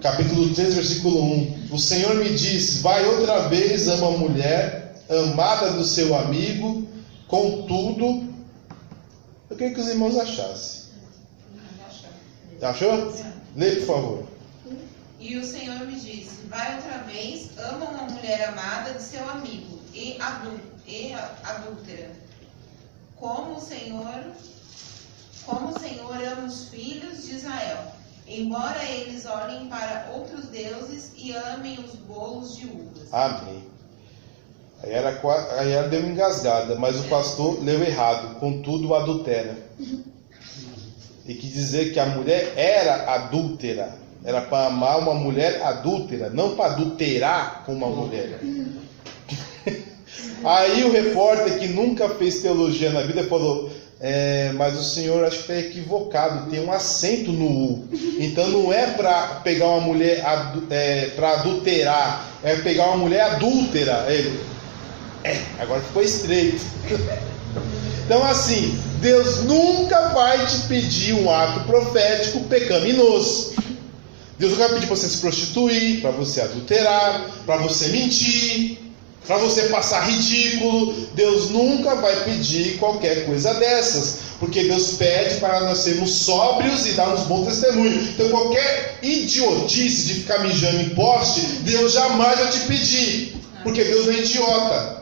capítulo 3, versículo 1. O Senhor me disse: vai outra vez a uma mulher amada do seu amigo, contudo... Eu queria que os irmãos achassem. Achou? Lê, por favor. E o Senhor me disse: vai outra vez, ama uma mulher amada de seu amigo e adúltera. Como o Senhor ama os filhos de Israel, embora eles olhem para outros deuses e amem os bolos de uvas. Amém. Aí ela deu uma engasgada, mas o pastor leu errado, contudo adultera. E quis dizer que a mulher era adúltera. Era para amar uma mulher adúltera, não para adulterar com uma mulher. Aí o repórter, que nunca fez teologia na vida, falou: mas o senhor acho que está equivocado, tem um acento no U. Então não é para pegar uma mulher para adulterar, é pegar uma mulher adúltera. Ele, agora ficou estreito. Então assim, Deus nunca vai te pedir um ato profético pecaminoso. Deus nunca vai pedir para você se prostituir, para você adulterar, para você mentir, para você passar ridículo. Deus nunca vai pedir qualquer coisa dessas, porque Deus pede para nós sermos sóbrios e darmos bom testemunho. Então qualquer idiotice de ficar mijando em poste, Deus jamais vai te pedir, porque Deus não é idiota.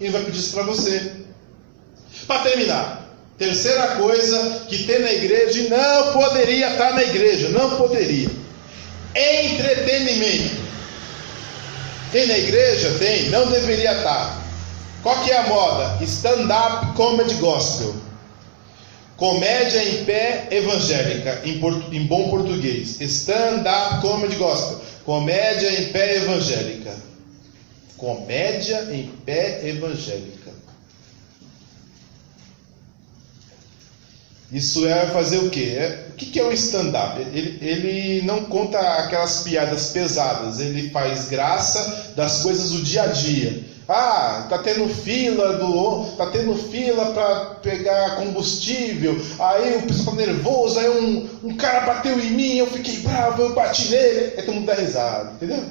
Ele vai pedir isso para você. Para terminar, terceira coisa que tem na igreja e não poderia estar na igreja, não poderia: entretenimento. Tem na igreja? Tem, não deveria estar. Qual que é a moda? Stand-up comedy gospel. Comédia em pé evangélica, em bom português. Stand-up comedy gospel. Comédia em pé evangélica. Comédia em pé evangélica. Isso é fazer o quê? O que é o stand-up? Ele não conta aquelas piadas pesadas. Ele faz graça das coisas do dia a dia. Tá tendo fila para pegar combustível. Aí o pessoal tá nervoso. Aí um cara bateu em mim, eu fiquei bravo, eu bati nele. Aí todo mundo dá risada, entendeu?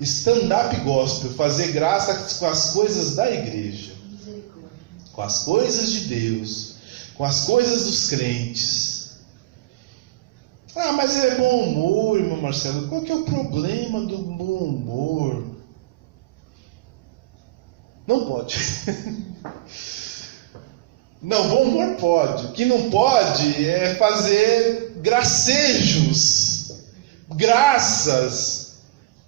Stand-up gospel, fazer graça com as coisas da igreja, com as coisas de Deus, com as coisas dos crentes. Mas ele é bom humor, irmão Marcelo. Qual que é o problema do bom humor? Não pode. Não, bom humor pode. O que não pode é fazer gracejos, graças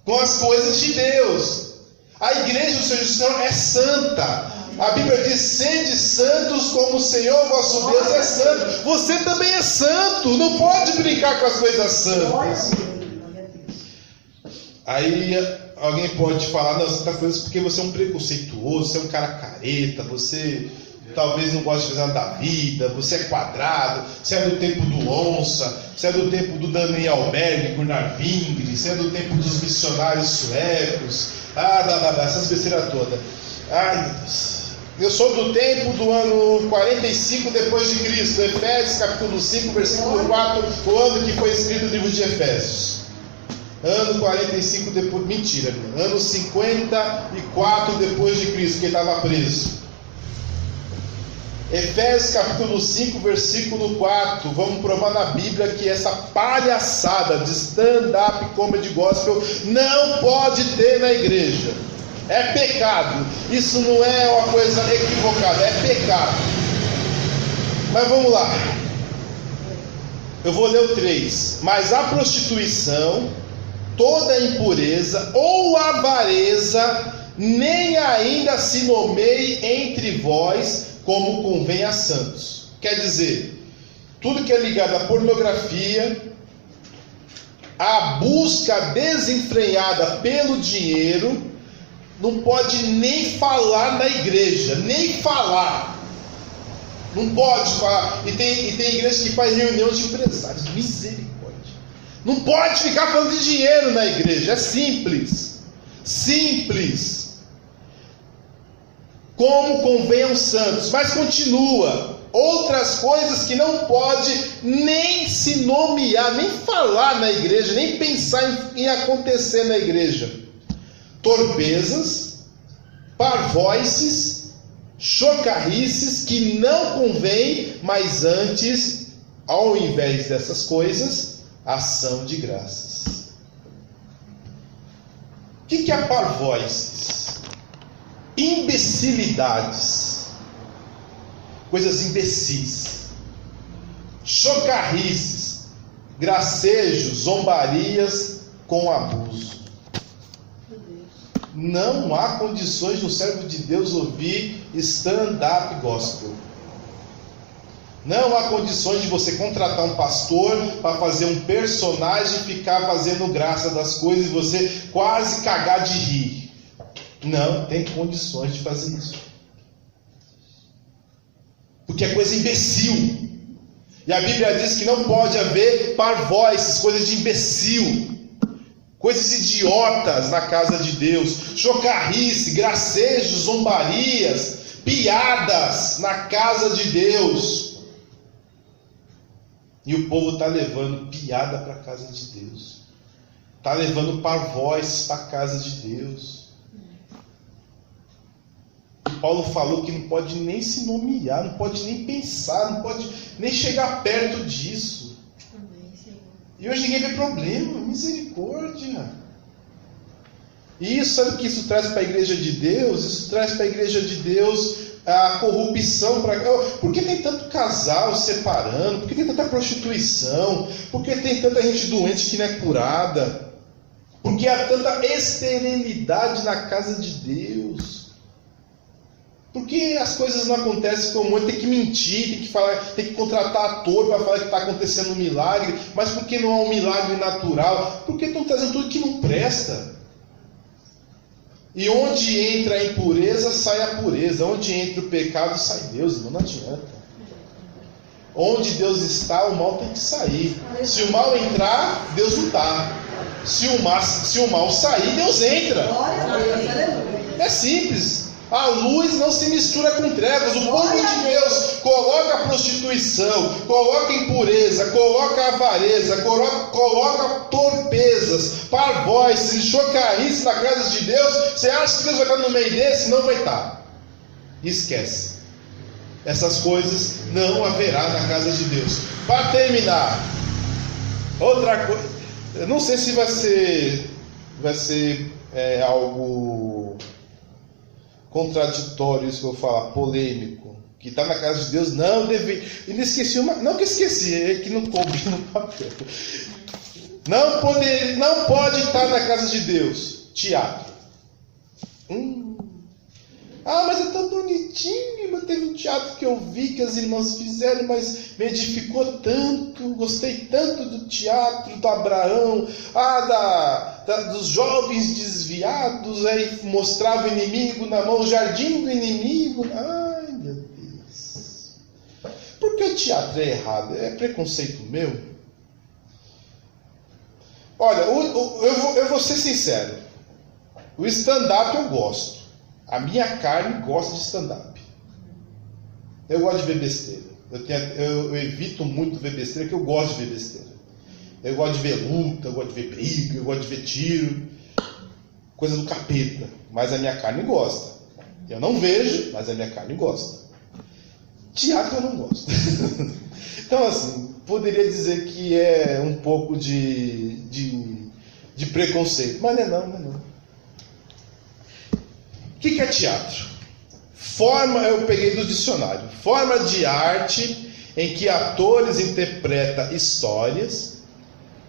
com as coisas de Deus. A igreja do Senhor Jesus é santa. A Bíblia diz: sede santos como o Senhor vosso Deus é santo. Você também é santo. Não pode brincar com as coisas santas. Aí alguém pode falar: não, você está fazendo isso porque você é um preconceituoso, você é um cara careta, você talvez não goste de fazer nada da vida, você é quadrado, você é do tempo do Onça, você é do tempo do Daniel Berg, Gunnar Vingre, você é do tempo dos missionários suecos, essas besteiras todas. Ai, meu Deus. Eu sou do tempo do ano 45 depois de Cristo, Efésios capítulo 5, versículo 4, o ano que foi escrito o livro de Efésios. Ano 45 depois, mentira, ano 54 depois de Cristo, que ele estava preso. Efésios capítulo 5, versículo 4. Vamos provar na Bíblia que essa palhaçada de stand-up comedy gospel não pode ter na igreja. É pecado. Isso não é uma coisa equivocada, é pecado. Mas vamos lá. Eu vou ler o 3. Mas a prostituição, toda impureza ou avareza, nem ainda se nomeie entre vós como convém a santos. Quer dizer, tudo que é ligado à pornografia, A busca desenfreada pelo dinheiro não pode nem falar na igreja, nem falar. Não pode falar. E tem igreja que faz reunião de empresários. Misericórdia. Não pode ficar falando de dinheiro na igreja. É simples. Simples. Como convém aos santos. Mas continua. Outras coisas que não pode nem se nomear, nem falar na igreja, nem pensar em acontecer na igreja. Torpezas, parvoices, chocarrices que não convém, mas antes, ao invés dessas coisas, ação de graças. O que é parvoices? Imbecilidades, coisas imbecis. Chocarrices, gracejos, zombarias com abuso. Não há condições do servo de Deus ouvir stand-up gospel. Não há condições de você contratar um pastor para fazer um personagem e ficar fazendo graça das coisas e você quase cagar de rir. Não tem condições de fazer isso. Porque é coisa imbecil. E a Bíblia diz que não pode haver parvoices, coisas de imbecil. Coisas idiotas na casa de Deus, chocarrice, gracejos, zombarias, piadas na casa de Deus. E o povo está levando piada para a casa de Deus, está levando parvoices para a casa de Deus. E Paulo falou que não pode nem se nomear, não pode nem pensar, não pode nem chegar perto disso. E hoje ninguém vê problema, misericórdia. E isso, sabe o que isso traz para a igreja de Deus? Isso traz para a igreja de Deus a corrupção. Por que tem tanto casal separando? Por que tem tanta prostituição? Por que tem tanta gente doente que não é curada? Por que há tanta esterilidade na casa de Deus? Por que as coisas não acontecem como tem que mentir, tem que falar, tem que contratar ator para falar que está acontecendo um milagre, mas por que não há um milagre natural? Porque estão trazendo tudo que não presta. E onde entra a impureza, sai a pureza. Onde entra o pecado, sai Deus. Não adianta. Onde Deus está, o mal tem que sair. Se o mal entrar, Deus não está. Se o mal sair, Deus entra. É simples. A luz não se mistura com trevas. O povo de Deus coloca a prostituição, coloca a impureza, coloca a avareza, coloca torpezas, parvoices, chocarrices na casa de Deus. Você acha que Deus vai estar no meio desse? Não vai estar. Esquece. Essas coisas não haverá na casa de Deus. Para terminar, outra coisa, eu não sei se vai ser algo contraditório isso que eu vou falar, polêmico, que está na casa de Deus, não deve. E não esqueci não que esqueci, é que não coube no papel. Não pode estar na casa de Deus. Teatro. Mas é tão bonitinho. Mas teve um teatro que eu vi que as irmãs fizeram, mas me edificou tanto. Gostei tanto do teatro do Abraão, dos jovens desviados. Aí mostrava o inimigo na mão, o jardim do inimigo. Ai, meu Deus. Por que o teatro é errado? É preconceito meu? Olha, eu vou ser sincero. O stand-up eu gosto. A minha carne gosta de stand-up. Eu gosto de ver besteira. Eu evito muito ver besteira, porque eu gosto de ver besteira. Eu gosto de ver luta, eu gosto de ver briga, eu gosto de ver tiro. Coisa do capeta. Mas a minha carne gosta. Eu não vejo, mas a minha carne gosta. Teatro eu não gosto. Então, assim, poderia dizer que é um pouco de preconceito. Mas não é não. O que é teatro? Eu peguei do dicionário. Forma de arte em que atores interpretam histórias.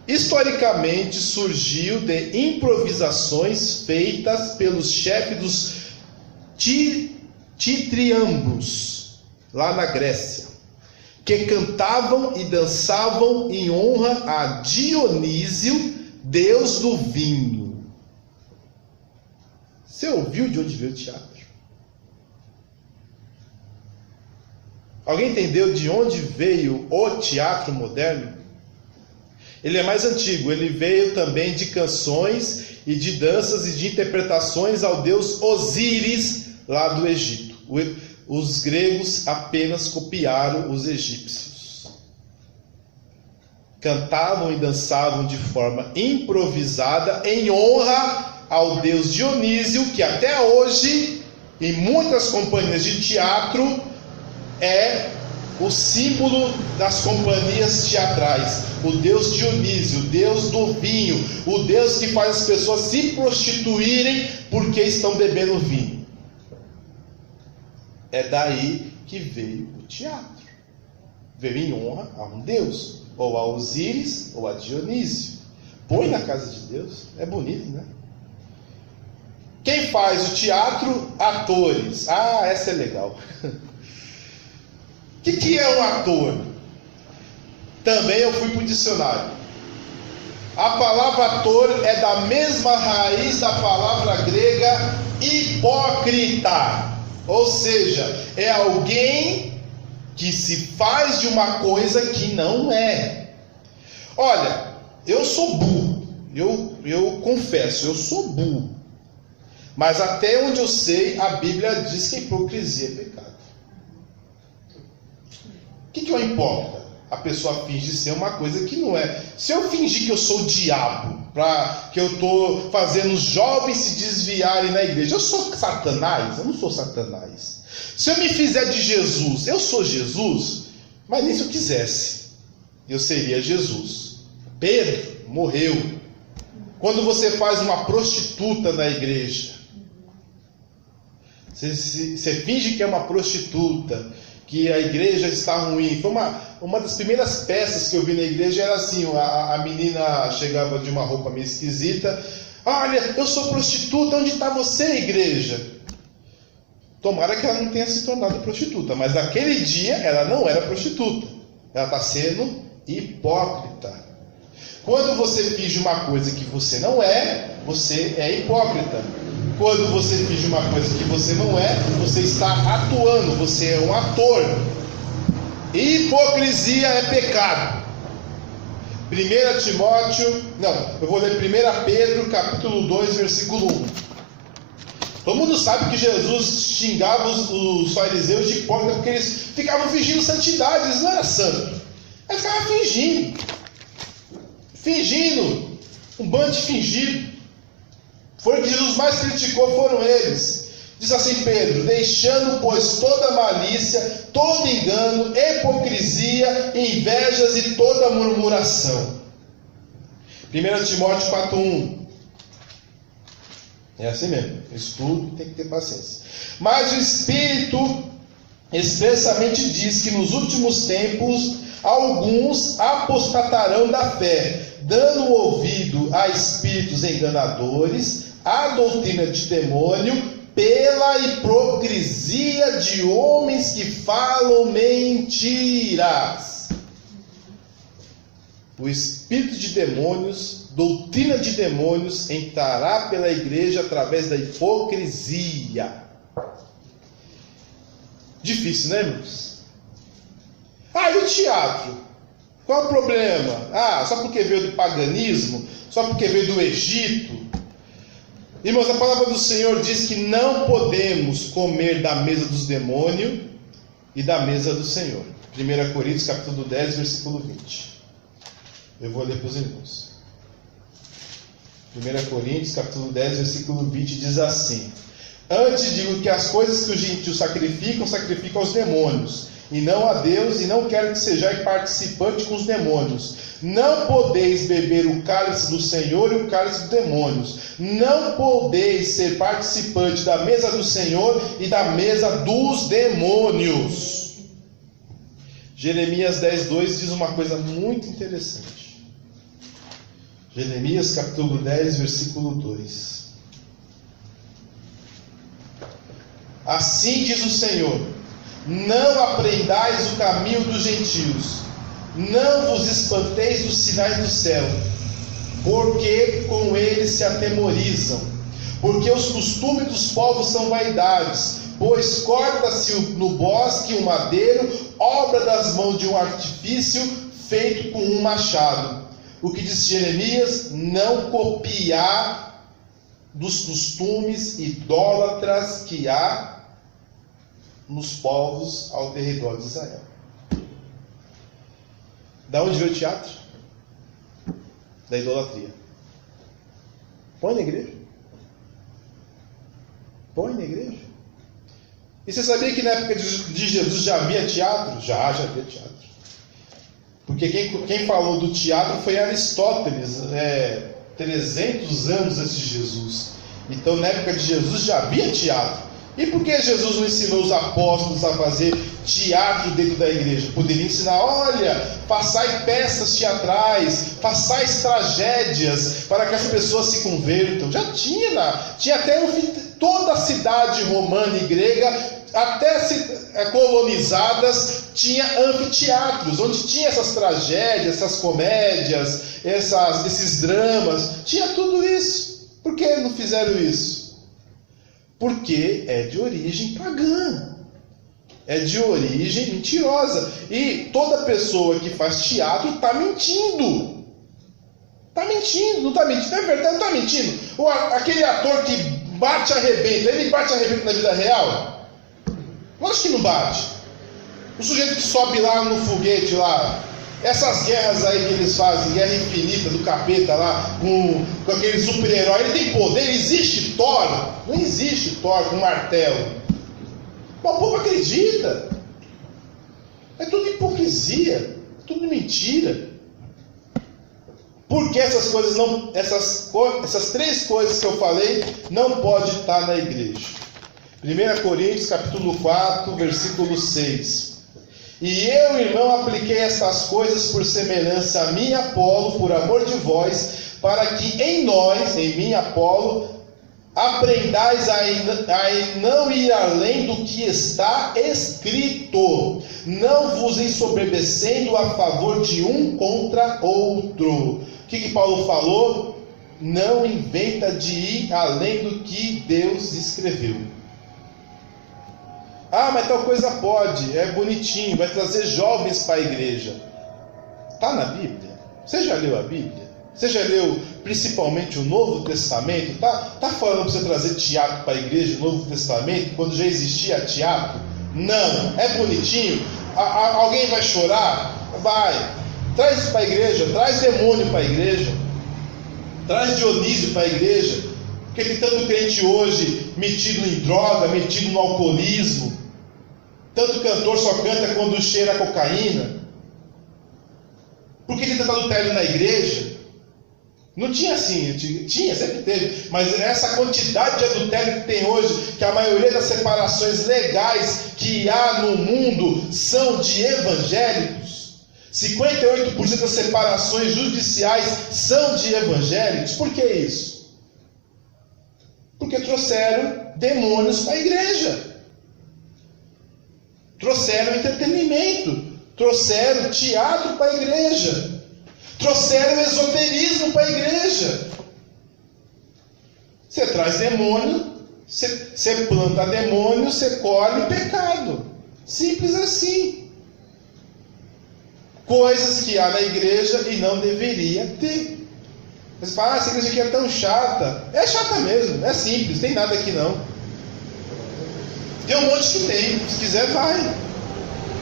Historicamente surgiu de improvisações feitas pelos chefes dos titriambos, lá na Grécia, que cantavam e dançavam em honra a Dionísio, deus do vinho. Você ouviu de onde veio o teatro? Alguém entendeu de onde veio o teatro moderno? Ele é mais antigo, ele veio também de canções e de danças e de interpretações ao deus Osíris, lá do Egito. Os gregos apenas copiaram os egípcios. Cantavam e dançavam de forma improvisada em honra ao deus Dionísio, que até hoje, em muitas companhias de teatro, é o símbolo das companhias teatrais. O deus Dionísio, o deus do vinho, o deus que faz as pessoas se prostituírem porque estão bebendo vinho. É daí que veio o teatro. Veio em honra a um deus, ou a Osíris, ou a Dionísio. Põe na casa de Deus, é bonito, né? Quem faz o teatro? Atores. Ah, essa é legal. O que é um ator? Também eu fui para o dicionário. A palavra ator é da mesma raiz da palavra grega hipócrita. Ou seja, é alguém que se faz de uma coisa que não é. Olha, eu sou burro. Eu confesso, eu sou burro. Mas até onde eu sei, a Bíblia diz que a hipocrisia é pecado. O que é um hipócrita? A pessoa finge ser uma coisa que não é. Se eu fingir que eu sou o diabo, que eu estou fazendo os jovens se desviarem na igreja, eu sou Satanás? Eu não sou Satanás. Se eu me fizer de Jesus, eu sou Jesus? Mas nem se eu quisesse, eu seria Jesus. Pedro morreu. Quando você faz uma prostituta na igreja, você finge que é uma prostituta, que a igreja está ruim. Foi uma das primeiras peças que eu vi na igreja, era assim, a menina chegava de uma roupa meio esquisita. Olha, eu sou prostituta, onde está você, igreja? Tomara que ela não tenha se tornado prostituta, mas naquele dia ela não era prostituta. Ela está sendo hipócrita. Quando você finge uma coisa que você não é, você é hipócrita. Quando você finge uma coisa que você não é, você está atuando, você é um ator. Hipocrisia é pecado. 1 Timóteo, não, eu vou ler 1 Pedro, capítulo 2, versículo 1. Todo mundo sabe que Jesus xingava os fariseus de hipócrita porque eles ficavam fingindo santidade, eles não eram santos. Eles ficavam fingindo, um bando de fingido. Foi o que Jesus mais criticou, foram eles. Diz assim Pedro: deixando, pois, toda malícia, todo engano, hipocrisia, invejas e toda murmuração. 1 Timóteo 4:1. É assim mesmo, estudo, tem que ter paciência. Mas o Espírito expressamente diz que nos últimos tempos alguns apostatarão da fé, dando ouvido a espíritos enganadores, a doutrina de demônio, pela hipocrisia de homens que falam mentiras. O espírito de demônios, doutrina de demônios, entrará pela igreja através da hipocrisia. Difícil, né, irmãos? E o teatro? Qual o problema? Só porque veio do paganismo? Só porque veio do Egito? Irmãos, a palavra do Senhor diz que não podemos comer da mesa dos demônios e da mesa do Senhor. 1 Coríntios capítulo 10, versículo 20. Eu vou ler para os irmãos. 1 Coríntios capítulo 10, versículo 20 diz assim: antes digo que as coisas que os gentios sacrificam aos demônios, e não a Deus, e não quero que sejais participante com os demônios. Não podeis beber o cálice do Senhor e o cálice dos demônios. Não podeis ser participante da mesa do Senhor e da mesa dos demônios. Jeremias 10:2 diz uma coisa muito interessante. Jeremias capítulo 10, versículo 2. Assim diz o Senhor: Não aprendais o caminho dos gentios, não vos espanteis dos sinais do céu, porque com eles se atemorizam. Porque os costumes dos povos são vaidades, pois corta-se no bosque um madeiro, obra das mãos de um artifício, feito com um machado. O que diz Jeremias: não copiar dos costumes idólatras que há nos povos ao derredor de Israel. Da onde veio o teatro? Da idolatria. Põe na igreja. Põe na igreja. E você sabia que na época de Jesus já havia teatro? Já havia teatro. Porque quem falou do teatro foi Aristóteles, 300 anos antes de Jesus. Então na época de Jesus já havia teatro. E por que Jesus não ensinou os apóstolos a fazer teatro dentro da igreja? Poderia ensinar: olha, façai peças teatrais, façais tragédias, para que as pessoas se convertam. Já tinha até toda a cidade romana e grega, até colonizadas, tinha anfiteatros, onde tinha essas tragédias, essas comédias, esses dramas, tinha tudo isso. Por que não fizeram isso? Porque é de origem pagã, é de origem mentirosa. E toda pessoa que faz teatro está mentindo. Está mentindo, não está mentindo. É verdade, não está mentindo. Aquele ator que bate e arrebenta, ele bate e arrebenta na vida real? Lógico que não bate. O sujeito que sobe lá no foguete lá, essas guerras aí que eles fazem, guerra infinita do capeta lá, com aquele super-herói, ele tem poder. Existe Thor? Não existe Thor com martelo. Mas o povo acredita. É tudo hipocrisia, tudo mentira. Porque essas coisas não, essas três coisas que eu falei não pode estar na igreja. 1 Coríntios capítulo 4, versículo 6. E eu, irmão, apliquei estas coisas por semelhança a mim, Apolo, por amor de vós, para que em nós, em mim, Apolo, aprendais a não ir além do que está escrito, não vos ensoberbecendo a favor de um contra outro. O que Paulo falou? Não inventa de ir além do que Deus escreveu. Ah, mas tal coisa pode, é bonitinho, vai trazer jovens para a igreja. Está na Bíblia? Você já leu a Bíblia? Você já leu principalmente o Novo Testamento? Está falando para você trazer teatro para a igreja, o Novo Testamento, quando já existia teatro? Não. É bonitinho? Alguém vai chorar? Vai. Traz isso para a igreja, traz demônio para a igreja, traz Dionísio para a igreja, porque tem tanto crente hoje metido em droga, metido no alcoolismo, tanto cantor só canta quando cheira a cocaína. Por que tem tanto adultério na igreja? Não tinha assim, tinha, sempre teve, mas essa quantidade de adultério que tem hoje, que a maioria das separações legais que há no mundo são de evangélicos. 58% das separações judiciais são de evangélicos. Por que isso? Porque trouxeram demônios para a igreja, trouxeram entretenimento, trouxeram teatro para a igreja, trouxeram esoterismo para a igreja. Você traz demônio, você planta demônio, você colhe pecado. Simples assim. Coisas que há na igreja e não deveria ter. Você fala: essa igreja aqui é tão chata. É chata mesmo, é simples, tem nada aqui não. Tem um monte que tem, se quiser vai.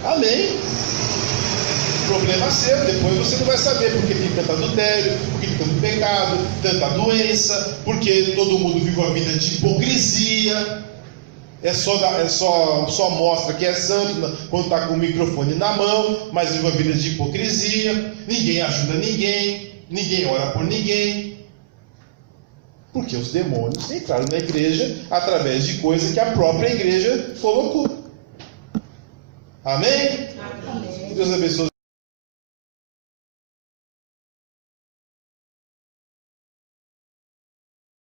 Amém. Problema seu, depois você não vai saber porque tem tanto adultério, porque tem tanto pecado, tanta doença, porque todo mundo vive uma vida de hipocrisia. Só mostra que é santo quando está com o microfone na mão, mas vive uma vida de hipocrisia. Ninguém ajuda ninguém, ninguém ora por ninguém. Porque os demônios entraram na igreja através de coisas que a própria igreja colocou. Amém? Amém. Deus abençoe.